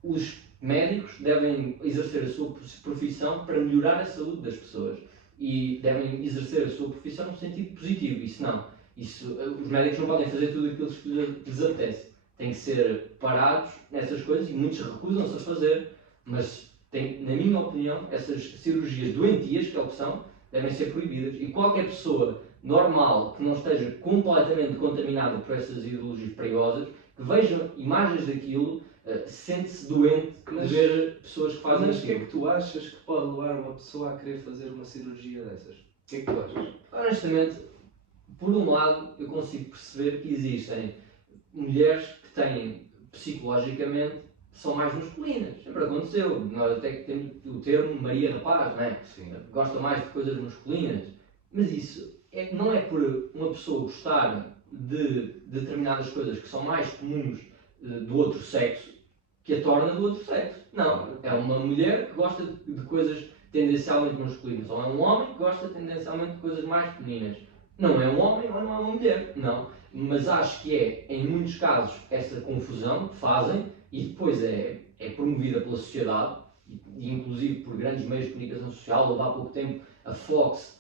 os médicos devem exercer a sua profissão para melhorar a saúde das pessoas e devem exercer a sua profissão no sentido positivo. Isso não. Os médicos não podem fazer tudo aquilo que lhes apetece. Têm que ser parados nessas coisas e muitos recusam-se a fazer, mas, na minha opinião, essas cirurgias doentias, que é o que são, devem ser proibidas. E qualquer pessoa normal, que não esteja completamente contaminada por essas ideologias perigosas, que veja imagens daquilo, sente-se doente de ver pessoas que fazem Mas o que é aquilo. que tu achas que pode levar uma pessoa a querer fazer uma cirurgia dessas? O que é que tu achas? Honestamente, por um lado, eu consigo perceber que existem mulheres que têm, psicologicamente, são mais masculinas. Sempre aconteceu. Nós até que temos o termo Maria Rapaz, não é? Sim. Gostam mais de coisas masculinas. Mas isso não é por uma pessoa gostar de determinadas coisas que são mais comuns do outro sexo que a torna do outro sexo. Não. É uma mulher que gosta de coisas tendencialmente masculinas. Ou é um homem que gosta tendencialmente de coisas mais femininas. Não é um homem ou não é uma mulher. Não. Mas acho que em muitos casos, essa confusão que fazem e depois é promovida pela sociedade e inclusive por grandes meios de comunicação social. Houve há pouco tempo a Fox,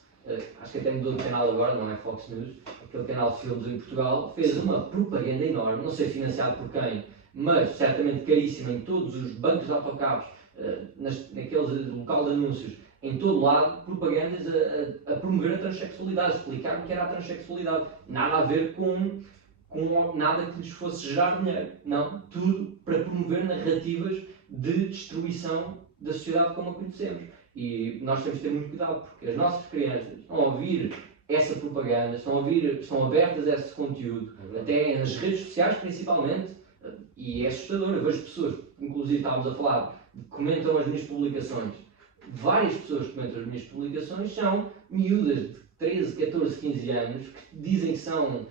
acho que até mudou de canal agora, não é Fox News, aquele canal de filmes em Portugal, fez uma propaganda enorme, não sei financiado por quem, mas certamente caríssima, em todos os bancos de autocarros, naqueles local de anúncios, em todo lado, propagandas a promover a transexualidade, explicar o que era a transexualidade. Nada a ver com nada que lhes fosse gerar dinheiro. Não, tudo para promover narrativas de destruição da sociedade como a conhecemos. E nós temos de ter muito cuidado, porque as nossas crianças estão a ouvir essa propaganda, estão abertas a esse conteúdo, até nas redes sociais principalmente, e é assustador. Eu vejo pessoas, inclusive estávamos a falar, que comentam as minhas publicações. Várias pessoas que comentam as minhas publicações são miúdas de 13, 14, 15 anos que dizem que são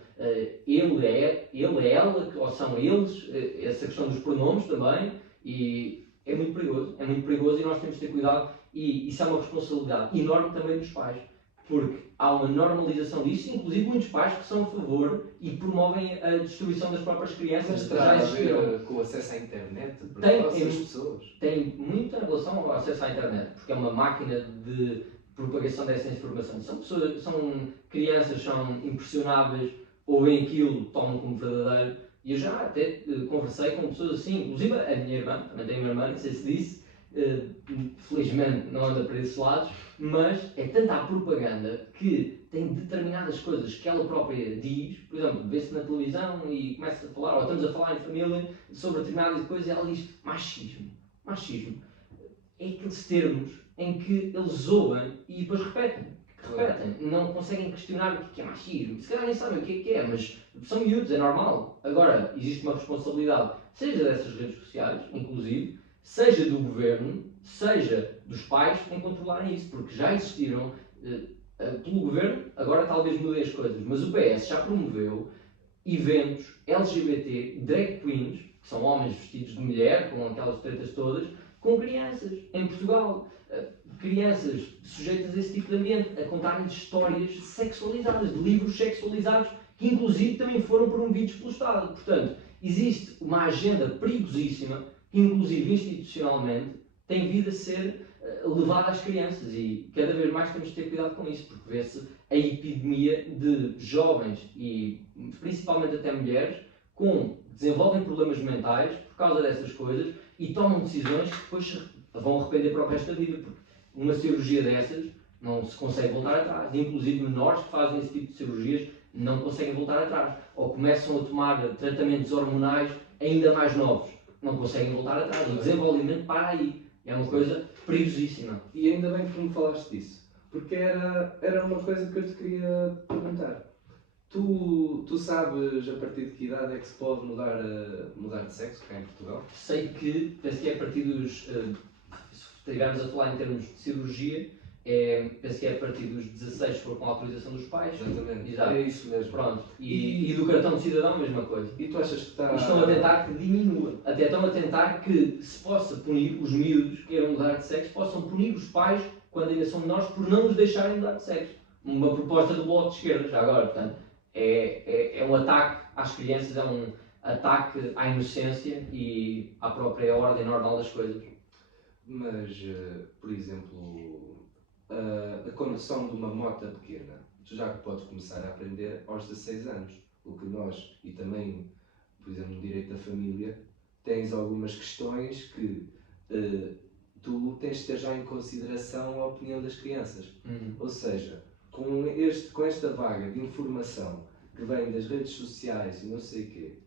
ele, ela, ou são eles, essa questão dos pronomes também, e é muito perigoso e nós temos de ter cuidado, e isso é uma responsabilidade enorme também dos pais, porque há uma normalização disso, inclusive muitos pais que são a favor e promovem a destruição das próprias crianças. Mas terá a ver com o acesso à internet para as pessoas? Tem muita relação ao acesso à internet, porque é uma máquina de propagação dessa informação. São crianças, são impressionáveis, ouvem aquilo, tomam como verdadeiro. E eu já até conversei com pessoas assim, inclusive a minha irmã, também tenho uma irmã, não sei se disse, felizmente não anda para esses lados, mas é tanta a propaganda que tem determinadas coisas que ela própria diz, por exemplo, vê-se na televisão e começa a falar, ou estamos a falar em família sobre determinadas coisas e ela diz machismo. Machismo é aqueles termos em que eles ouvem e depois repetem, não conseguem questionar o que é machismo, se calhar nem sabem o que é, mas são miúdos, é normal. Agora, existe uma responsabilidade, seja dessas redes sociais, inclusive, seja do governo, seja dos pais, em controlarem isso, porque já existiram, pelo governo, agora talvez mudem as coisas, mas o PS já promoveu eventos LGBT, drag queens, que são homens vestidos de mulher, com aquelas tretas todas, com crianças, em Portugal. Crianças sujeitas a esse tipo de ambiente, a contarem histórias sexualizadas, de livros sexualizados, que inclusive também foram promovidos pelo Estado. Portanto, existe uma agenda perigosíssima, que inclusive institucionalmente tem vindo a ser levada às crianças, e cada vez mais temos de ter cuidado com isso, porque vê-se a epidemia de jovens e principalmente até mulheres que desenvolvem problemas mentais por causa dessas coisas e tomam decisões que depois vão arrepender para o resto da vida, porque uma cirurgia dessas não se consegue voltar atrás. Inclusive menores que fazem esse tipo de cirurgias não conseguem voltar atrás, ou começam a tomar tratamentos hormonais ainda mais novos, não conseguem voltar atrás. O desenvolvimento para aí. É uma coisa perigosíssima. E ainda bem que tu me falaste disso, porque era uma coisa que eu te queria perguntar. Tu sabes a partir de que idade é que se pode mudar de sexo cá em Portugal? Sei que, penso que é a partir dos, se estivermos a falar em termos de cirurgia, penso que é a partir dos 16, se for com a autorização dos pais. Exatamente. Exato. É isso mesmo. Pronto. E do cartão de cidadão, a mesma coisa. E tu achas que está... E estão a tentar que diminua. Até estão a tentar que se possa punir os miúdos que queiram mudar de sexo, possam punir os pais, quando ainda são menores, por não os deixarem mudar de sexo. Uma proposta do Bloco de Esquerda, já agora. Portanto, é um ataque às crianças, é um ataque à inocência e à própria ordem normal das coisas. Mas, por exemplo, a condução de uma moto pequena, tu já podes começar a aprender aos 16 anos. O que nós, e também, por exemplo, no direito da família, tens algumas questões que tu tens de ter já em consideração a opinião das crianças. Ou seja, com esta vaga de informação que vem das redes sociais e não sei o quê,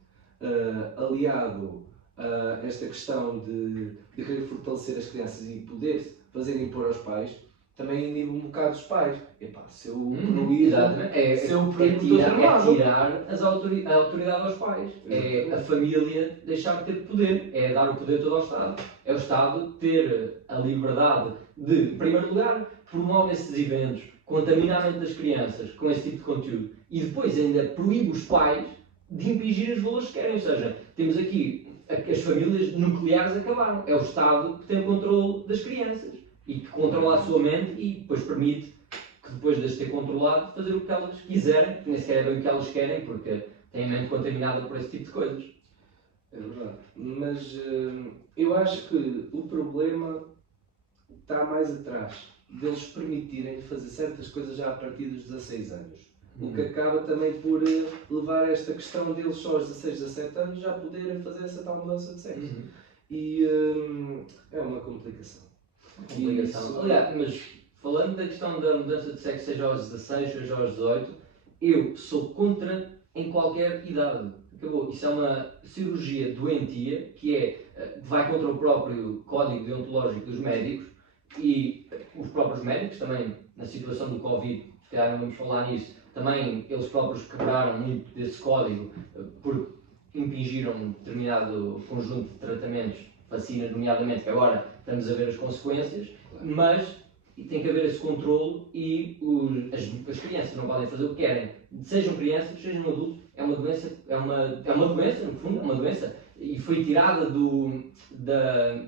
aliado a esta questão de querer fortalecer as crianças e poder fazer impor aos pais, também inibe um bocado os pais. Epá, se eu proíbo, tirar a autoridade aos pais. É a família deixar de ter poder. É dar o poder todo ao Estado. É o Estado ter a liberdade de, em primeiro lugar, promover esses eventos, contaminar a mente das crianças com esse tipo de conteúdo. E depois ainda proíbe os pais de impingir os valores que querem. Ou seja, temos aqui as famílias nucleares acabaram. É o Estado que tem o controle das crianças e que controla a sua mente e depois permite que depois de as ter controlado fazer o que elas quiserem, que nem sequer é bem o que elas querem, porque têm a mente contaminada por esse tipo de coisas. É verdade. Mas eu acho que o problema está mais atrás deles permitirem fazer certas coisas já a partir dos 16 anos. O que acaba também por levar esta questão deles só aos 16, 17 anos já poderem fazer essa tal mudança de sexo. E é uma complicação. Aliás, mas falando da questão da mudança de sexo, seja aos 16, seja aos 18, eu sou contra em qualquer idade. Acabou. Isso é uma cirurgia doentia que vai contra o próprio código deontológico dos médicos e os próprios médicos também, na situação do Covid, se calhar não vamos falar nisso, também eles próprios quebraram muito desse código porque impingiram um determinado conjunto de tratamentos, vacinas nomeadamente, que agora estamos a ver as consequências, mas tem que haver esse controle e as crianças não podem fazer o que querem. Sejam crianças, sejam adultos, é uma doença, no fundo, é uma doença e foi tirada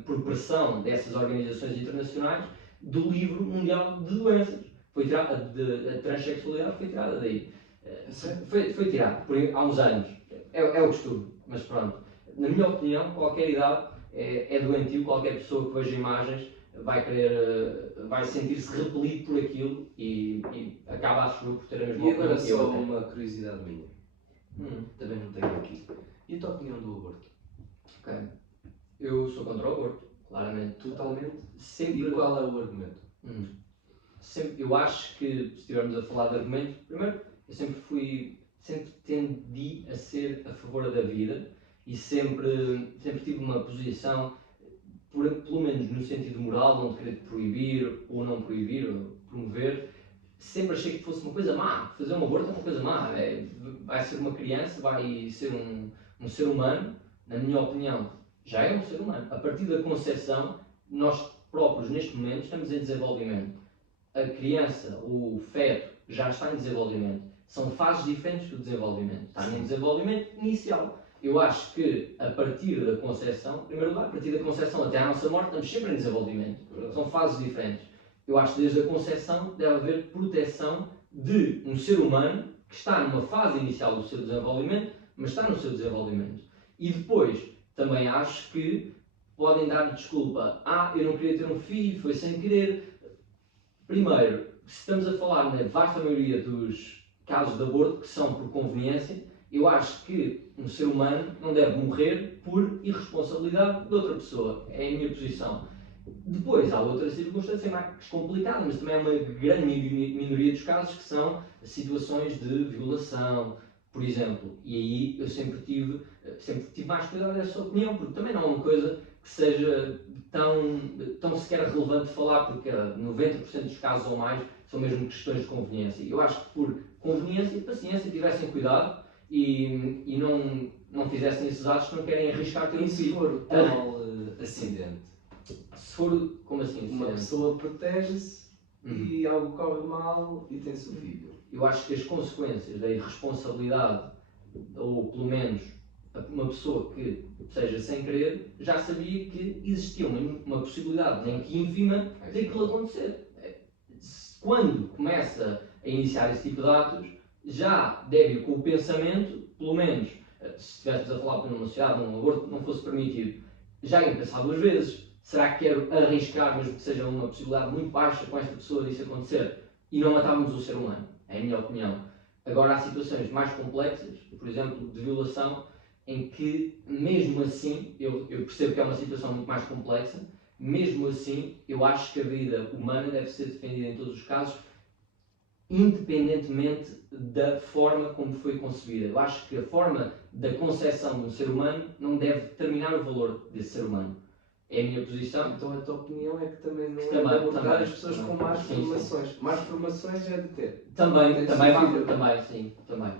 por pressão dessas organizações internacionais do livro mundial de doenças. Foi tirada, a transexualidade foi tirada daí. Foi tirada há uns anos. É o costume, mas pronto. Na minha opinião, qualquer idade é doentio, qualquer pessoa que veja imagens vai sentir-se repelido por aquilo e acaba, acho eu, por ter a mesma opinião. E agora só uma curiosidade minha. Também não tenho aqui. E a tua opinião do aborto? Ok. Eu sou contra o aborto, claramente. Totalmente? Sempre. E qual é o argumento? Eu acho que, se estivermos a falar de argumentos, primeiro, eu sempre tendi a ser a favor da vida e sempre tive uma posição, pelo menos no sentido moral, não de querer proibir ou não proibir, ou promover, sempre achei que fosse uma coisa má. Fazer um aborto é uma coisa má. Vai ser uma criança, vai ser um ser humano, na minha opinião, já é um ser humano. A partir da concepção, nós próprios, neste momento, estamos em desenvolvimento. A criança, o feto, já está em desenvolvimento. São fases diferentes do desenvolvimento. Está em desenvolvimento inicial. Eu acho que a partir da concepção, em primeiro lugar, a partir da concepção até à nossa morte, estamos sempre em desenvolvimento. São fases diferentes. Eu acho que desde a concepção deve haver proteção de um ser humano que está numa fase inicial do seu desenvolvimento, mas está no seu desenvolvimento. E depois, também acho que podem dar desculpa. Eu não queria ter um filho, foi sem querer. Primeiro, se estamos a falar na vasta maioria dos casos de aborto que são por conveniência, eu acho que um ser humano não deve morrer por irresponsabilidade de outra pessoa. É a minha posição. Depois, há outra circunstância mais complicada, mas também é uma grande minoria dos casos que são situações de violação, por exemplo. E aí eu sempre tive mais cuidado dessa opinião, porque também não é uma coisa que seja tão sequer relevante de falar, porque 90% dos casos ou mais são mesmo questões de conveniência. Eu acho que por conveniência e paciência tivessem cuidado e não fizessem esses atos que não querem arriscar ter um filho. Se for tal acidente? Se for, como assim? Uma pessoa protege-se e algo corre mal e tem-se um filho. Eu acho que as consequências da irresponsabilidade, ou pelo menos uma pessoa que seja sem querer, já sabia que existia uma possibilidade, nem que ínfima, daquilo acontecer. Quando começa a iniciar esse tipo de atos, já deve ir com o pensamento, pelo menos, se estivéssemos a falar por uma sociedade, um aborto não fosse permitido, já ia pensar duas vezes. Será que quero arriscar, mesmo que seja uma possibilidade muito baixa, com esta pessoa disso acontecer? E não matávamos o ser humano, é a minha opinião. Agora, há situações mais complexas, por exemplo, de violação, em que, mesmo assim, eu percebo que é uma situação muito mais complexa, mesmo assim, eu acho que a vida humana deve ser defendida em todos os casos, independentemente da forma como foi concebida. Eu acho que a forma da concepção de um ser humano não deve determinar o valor desse ser humano. É a minha posição. Então a tua opinião é que também não Também, é abordar também, as pessoas também. com más Sim, formações. sim. Más formações é de ter. Também, Tem também, filho. também, sim, também.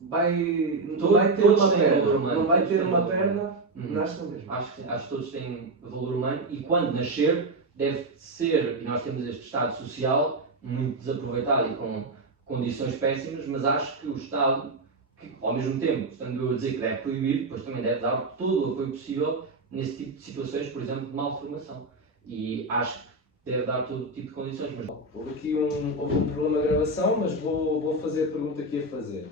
Não vai ter uma têm valor perna. humano. Não vai Todos ter têm uma valor perna, humano. nasce na mesma. Acho que todos têm valor humano e quando nascer deve ser, e nós temos este Estado social muito desaproveitado e com condições péssimas, mas acho que o Estado, que, ao mesmo tempo, estando eu a dizer que deve proibir, depois também deve dar todo o apoio possível nesse tipo de situações, por exemplo, de malformação. E acho que deve dar todo tipo de condições. Mas... Houve aqui houve um problema de gravação, mas vou fazer a pergunta que ia fazer.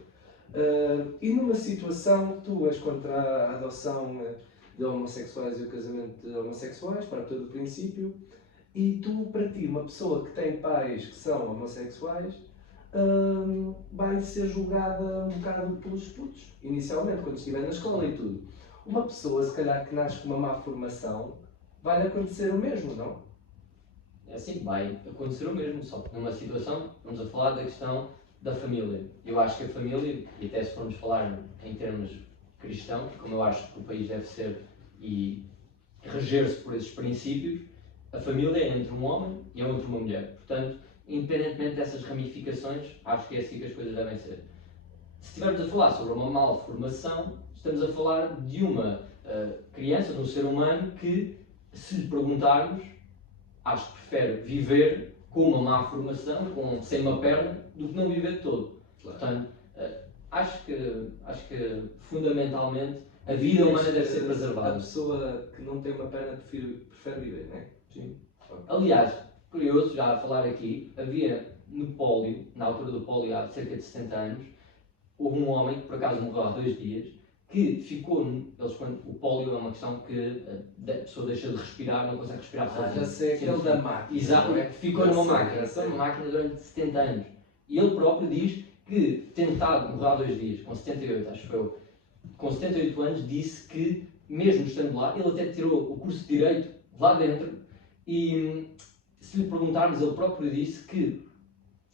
E numa situação que tu és contra a adoção de homossexuais e o casamento de homossexuais, para todo o princípio, e tu, para ti, uma pessoa que tem pais que são homossexuais, vai ser julgada um bocado pelos putos, inicialmente, quando estiver na escola e tudo. Uma pessoa, se calhar, que nasce com uma má formação, vai-lhe acontecer o mesmo, não? É assim, vai acontecer o mesmo, só que numa situação, vamos a falar da questão da família. Eu acho que a família, e até se formos falar em termos cristãos, como eu acho que o país deve ser e reger-se por esses princípios, a família é entre um homem e entre uma mulher. Portanto, independentemente dessas ramificações, acho que é assim que as coisas devem ser. Se estivermos a falar sobre uma malformação, estamos a falar de uma criança, de um ser humano que, se lhe perguntarmos, acho que prefere viver com uma má formação, sem uma perna, do que não viver de todo. Claro. Portanto, acho que fundamentalmente a vida humana deve ser preservada. A pessoa que não tem uma perna prefere viver, não é? Sim. Aliás, curioso já a falar aqui, havia no pólio, na altura do pólio há cerca de 60 anos, houve um homem que por acaso morreu há 2 dias, que ficou, o pólio é uma questão que a pessoa deixa de respirar, não consegue respirar sozinho. Já sei, aquele da máquina. Exato, é? ficou numa máquina, durante 70 anos. E ele próprio diz que, morreu há 2 dias, com 78, acho eu, com 78 anos, disse que, mesmo estando lá, ele até tirou o curso de Direito lá dentro, e se lhe perguntarmos, ele próprio disse que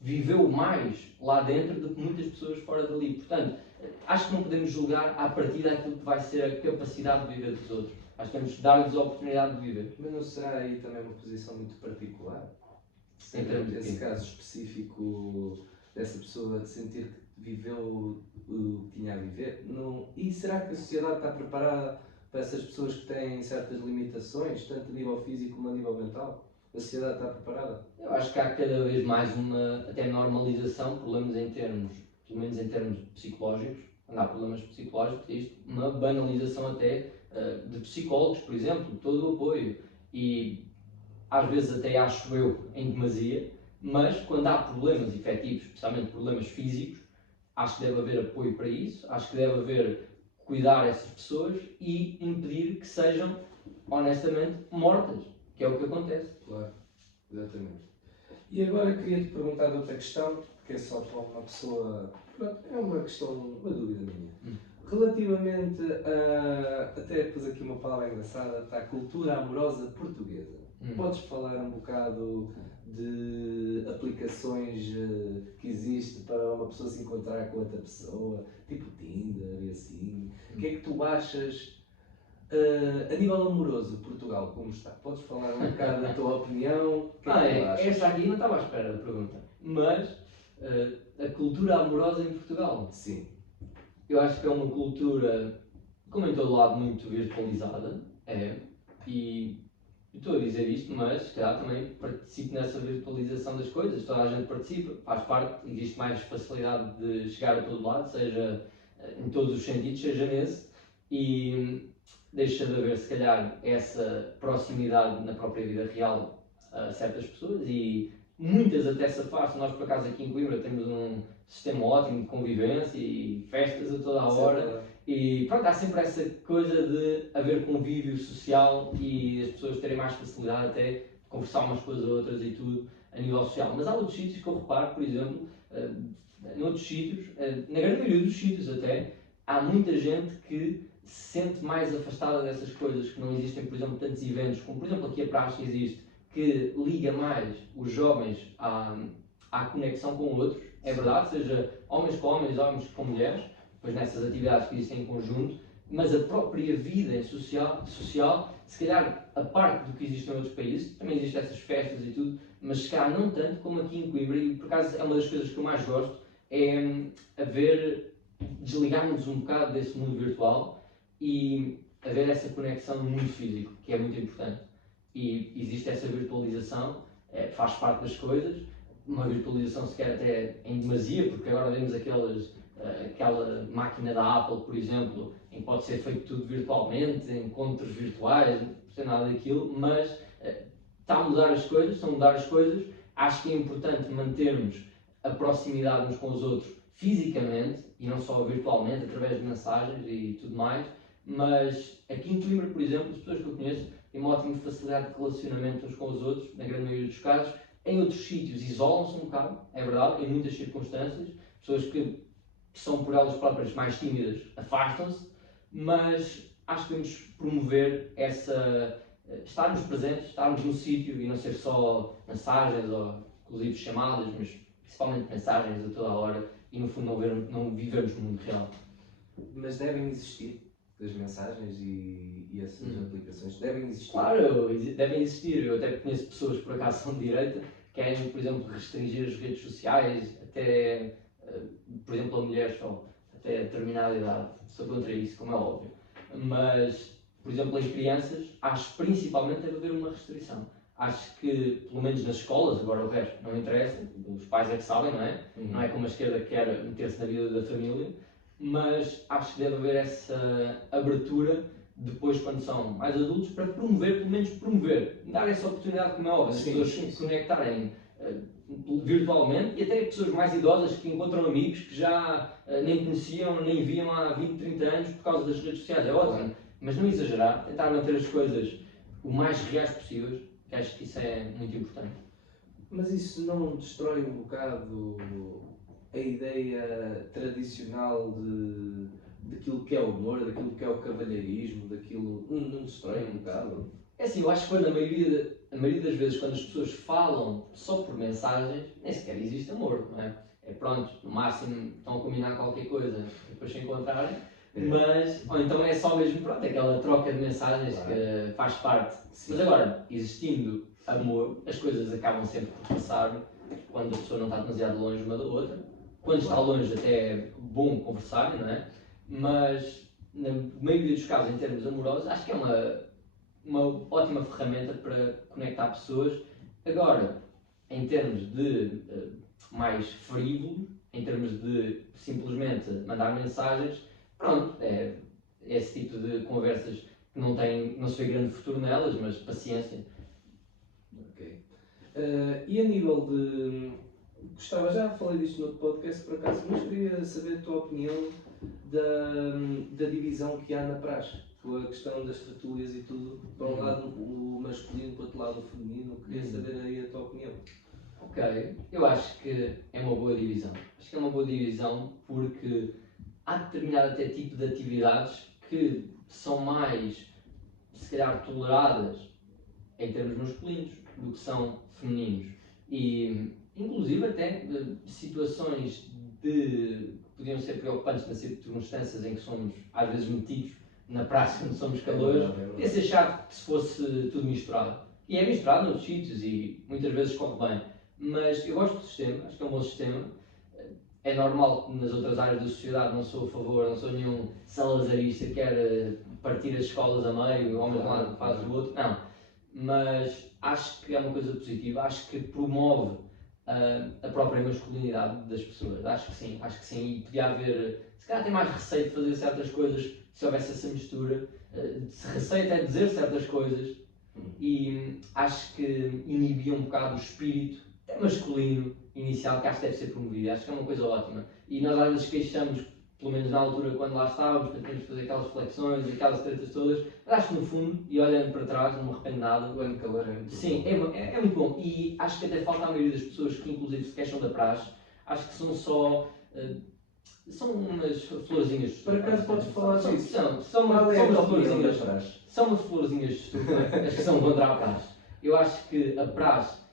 viveu mais lá dentro do que muitas pessoas fora dali. Portanto, acho que não podemos julgar à partida aquilo que vai ser a capacidade de viver dos outros. Acho que temos que dar-lhes a oportunidade de viver. Mas não será aí também uma posição muito particular? Em termos de esse caso específico dessa pessoa sentir que viveu o que tinha a viver? Não... E será que a sociedade está preparada para essas pessoas que têm certas limitações, tanto a nível físico como a nível mental? A sociedade está preparada? Eu acho que há cada vez mais uma até normalização, problemas pelo menos em termos psicológicos, quando há problemas psicológicos, existe uma banalização até de psicólogos, por exemplo, todo o apoio. E às vezes até acho eu em demasia, mas quando há problemas efetivos, especialmente problemas físicos, acho que deve haver apoio para isso, acho que deve haver cuidar essas pessoas e impedir que sejam, honestamente, mortas, que é o que acontece. Claro, exatamente. E agora queria-te perguntar de outra questão, que é só para uma pessoa... Pronto, é uma questão, uma dúvida minha. Relativamente a... Até pus aqui uma palavra engraçada, está a cultura amorosa portuguesa. Podes falar um bocado de aplicações que existe para uma pessoa se encontrar com outra pessoa, tipo Tinder e assim? O que é que tu achas... a nível amoroso, Portugal, como está? Podes falar um bocado da tua opinião? O que é que tu achas? Esta aqui não estava à espera da pergunta, mas a cultura amorosa em Portugal. Sim. Eu acho que é uma cultura, como em todo lado, muito virtualizada, e estou a dizer isto, mas se calhar também participo nessa virtualização das coisas, toda a gente participa, faz parte, existe mais facilidade de chegar a todo lado, seja em todos os sentidos, seja nesse, e deixa de haver, se calhar, essa proximidade na própria vida real a certas pessoas e muitas até se afastam. Nós, por acaso, aqui em Coimbra temos um sistema ótimo de convivência e festas a toda a hora. E pronto, há sempre essa coisa de haver convívio social e as pessoas terem mais facilidade até de conversar umas com as outras e tudo a nível social. Mas há outros sítios que eu reparo, por exemplo, noutros sítios, na grande maioria dos sítios até, há muita gente que se sente mais afastada dessas coisas, que não existem, por exemplo, tantos eventos, como por exemplo aqui a praxe existe, que liga mais os jovens à há conexão com outros, é verdade, seja homens com homens, homens com mulheres, depois nessas atividades que existem em conjunto, mas a própria vida social, se calhar a parte do que existe em outros países, também existem essas festas e tudo, mas se calhar não tanto como aqui em Coimbra, e por acaso é uma das coisas que eu mais gosto, é desligarmos um bocado desse mundo virtual e haver essa conexão no mundo físico, que é muito importante. E existe essa virtualização, faz parte das coisas, uma virtualização sequer até em demasia, porque agora vemos aquela máquina da Apple, por exemplo, em que pode ser feito tudo virtualmente, encontros virtuais, não sei nada daquilo, mas está a mudar as coisas, estão a mudar as coisas. Acho que é importante mantermos a proximidade uns com os outros fisicamente e não só virtualmente, através de mensagens e tudo mais, mas aqui em Coimbra, por exemplo, as pessoas que eu conheço têm uma ótima facilidade de relacionamento uns com os outros, na grande maioria dos casos. Em outros sítios isolam-se um bocado, é verdade, em muitas circunstâncias, pessoas que são por elas próprias mais tímidas afastam-se, mas acho que devemos promover estarmos presentes, estarmos no sítio e não ser só mensagens ou inclusive chamadas, mas principalmente mensagens a toda a hora e no fundo não vivermos no mundo real. Mas devem existir as mensagens e essas aplicações? Devem existir? Claro, devem existir. Eu até conheço pessoas, por acaso são de direita, que querem, por exemplo, restringir as redes sociais até, por exemplo, a mulheres só, até determinada idade. Sou contra isso, como é óbvio. Mas, por exemplo, em crianças, acho principalmente deve haver uma restrição. Acho que, pelo menos nas escolas, agora o resto não interessa, os pais é que sabem, não é? Não é como a esquerda que quer meter-se na vida da família, mas acho que deve haver essa abertura depois, quando são mais adultos, para promover, pelo menos promover, dar essa oportunidade, como é óbvio, as pessoas se conectarem virtualmente, e até pessoas mais idosas que encontram amigos que já nem conheciam, nem viam há 20, 30 anos por causa das redes sociais, é ótimo, mas não exagerar, tentar manter as coisas o mais reais possíveis, que acho que isso é muito importante. Mas isso não destrói um bocado a ideia tradicional daquilo que é o humor, daquilo que é o cavalheirismo, daquilo... Não destrói um bocado? É assim, eu acho que quando a maioria das vezes, quando as pessoas falam só por mensagens, nem sequer existe amor, não é? É pronto, no máximo estão a combinar qualquer coisa, depois se encontrarem, mas, ou então é só mesmo, pronto, aquela troca de mensagens que faz parte. Sim. Mas agora, existindo amor, as coisas acabam sempre por passar quando a pessoa não está demasiado longe uma da outra. Quando está longe até é bom conversar, não é? Mas, na maioria dos casos, em termos amorosos, acho que é uma ótima ferramenta para conectar pessoas. Agora, em termos de mais frívolo, em termos de simplesmente mandar mensagens, pronto, é esse tipo de conversas que não se vê grande futuro nelas, mas paciência. Ok. E a nível de... já falei disto no outro podcast por acaso, mas queria saber a tua opinião da divisão que há na praxe, com a questão das tertúlias e tudo, para um lado o masculino, para o outro lado o feminino. Queria saber aí a tua opinião. Ok, eu acho que é uma boa divisão. Acho que é uma boa divisão porque há determinado até tipo de atividades que são mais, se calhar, toleradas em termos masculinos do que são femininos. E, inclusive, até situações que podiam ser preocupantes nas circunstâncias em que somos, às vezes, metidos na praça quando somos calores, podia ser chato que se fosse tudo misturado. E é misturado noutros sítios e muitas vezes corre bem. Mas eu gosto do sistema, acho que é um bom sistema. É normal que nas outras áreas da sociedade não sou a favor, não sou nenhum salazarista que quer partir as escolas a meio, homens de um lado faz o outro, não. Mas acho que é uma coisa positiva, acho que promove a própria masculinidade das pessoas, acho que sim, e podia haver, se calhar tem mais receio de fazer certas coisas se houvesse essa mistura, receio até de dizer certas coisas, e acho que inibia um bocado o espírito masculino inicial, que acho que deve ser promovido. Acho que é uma coisa ótima. E nós às vezes queixamos, pelo menos na altura quando lá estávamos, que tínhamos de fazer aquelas flexões e aquelas tretas todas, mas acho que no fundo, e olhando para trás, não me arrependo nada. O ano de calor é muito Sim, bom. É muito bom. E acho que até falta a maioria das pessoas que inclusive se queixam da praxe. Acho que são só... são umas florzinhas de estufa. Por acaso podes falar disso? São umas florzinhas de praxe. São umas florzinhas de estufa, as que são contra a praxe. Eu acho que a praxe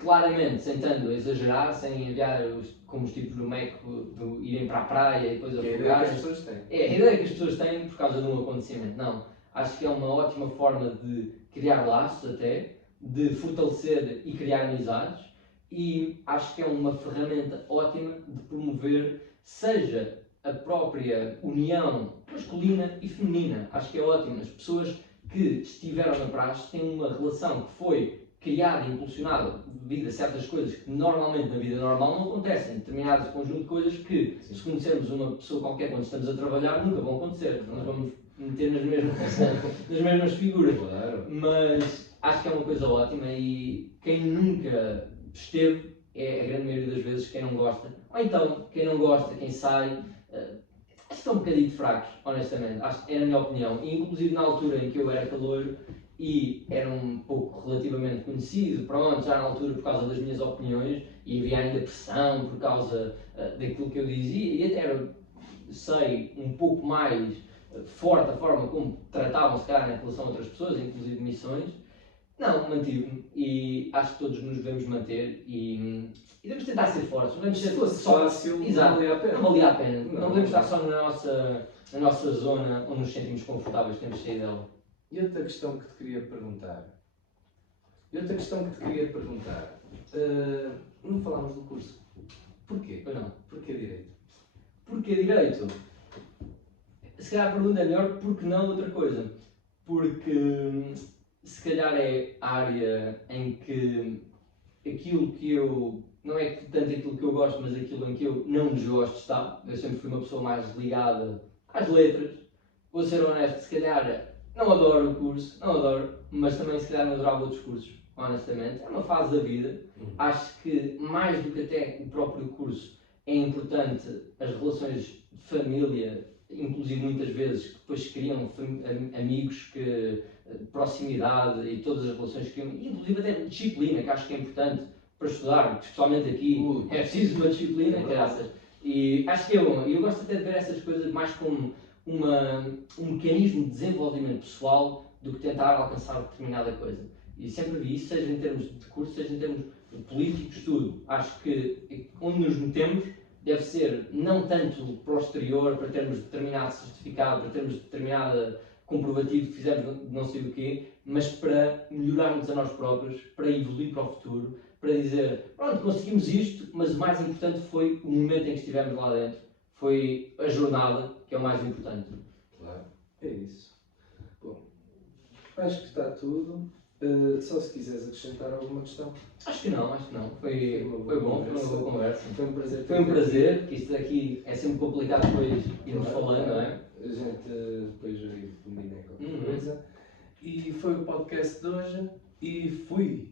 claramente, sem tanto a exagerar, sem enviar como os tipos do Mac de irem para a praia e depois É a ideia que afogarem. as pessoas têm. É a ideia que as pessoas têm por causa de um acontecimento. Não. Acho que é uma ótima forma de criar laços até, de fortalecer e criar amizades, e acho que é uma ferramenta ótima de promover, seja a própria união masculina e feminina. Acho que é ótimo. As pessoas que estiveram na praxe têm uma relação que foi criada e impulsionada devido a certas coisas que normalmente na vida normal não acontecem, determinado conjunto de coisas que, se conhecermos uma pessoa qualquer quando estamos a trabalhar, nunca vão acontecer. Nós vamos meter nas mesmas figuras. Claro. Mas acho que é uma coisa ótima e quem nunca esteve é a grande maioria das vezes quem não gosta. Ou então, quem não gosta, quem sai, acho que estão um bocadinho fracos, honestamente. Acho que é na minha opinião. E inclusive na altura em que eu era caloiro e era um pouco relativamente conhecido, pronto, já na altura por causa das minhas opiniões, e havia ainda pressão por causa daquilo que eu dizia, e até era, sei, um pouco mais forte a forma como tratavam se calhar em relação a outras pessoas, inclusive missões. Não, mantive-me e acho que todos nos devemos manter e devemos tentar ser fortes. Não devemos Se ser fosse só. fácil, Exato, não valia a pena. não valia a pena. Não Não. devemos estar só na nossa zona onde nos sentimos confortáveis, temos de sair dela. E outra questão que te queria perguntar. Não falámos do curso. Porquê? Pois não. Porquê direito? Porquê direito? Se calhar a pergunta é melhor, porque não outra coisa? Porque se calhar é a área em que aquilo que eu, não é tanto aquilo que eu gosto, mas aquilo em que eu não desgosto está. Eu sempre fui uma pessoa mais ligada às letras. Vou ser honesto, se calhar não adoro o curso, não adoro, mas também se calhar não adorava outros cursos, honestamente. É uma fase da vida. Acho que mais do que até o próprio curso é importante as relações de família, inclusive muitas vezes que depois se criam amigos, que proximidade e todas as relações que criam, inclusive até disciplina, que acho que é importante para estudar, especialmente aqui, é preciso uma disciplina, graças. E acho que é bom. E eu gosto até de ver essas coisas mais como um mecanismo de desenvolvimento pessoal do que tentar alcançar determinada coisa. E sempre vi isso, seja em termos de curso, seja em termos políticos, tudo. Acho que onde nos metemos deve ser não tanto para o exterior, para termos determinado certificado, para termos determinado comprovativo que fizemos não sei o quê, mas para melhorarmos a nós próprios, para evoluir para o futuro, para dizer, pronto, conseguimos isto, mas o mais importante foi o momento em que estivemos lá dentro, foi a jornada, que é o mais importante. Claro, é isso. Bom, acho que está tudo. Só se quiseres acrescentar alguma questão. Acho que não. Foi bom, foi uma boa conversa. Foi um prazer. Foi um prazer, porque isto daqui é sempre complicado depois irmos falando, não é? A gente depois combina qualquer coisa. E foi o podcast de hoje e fui!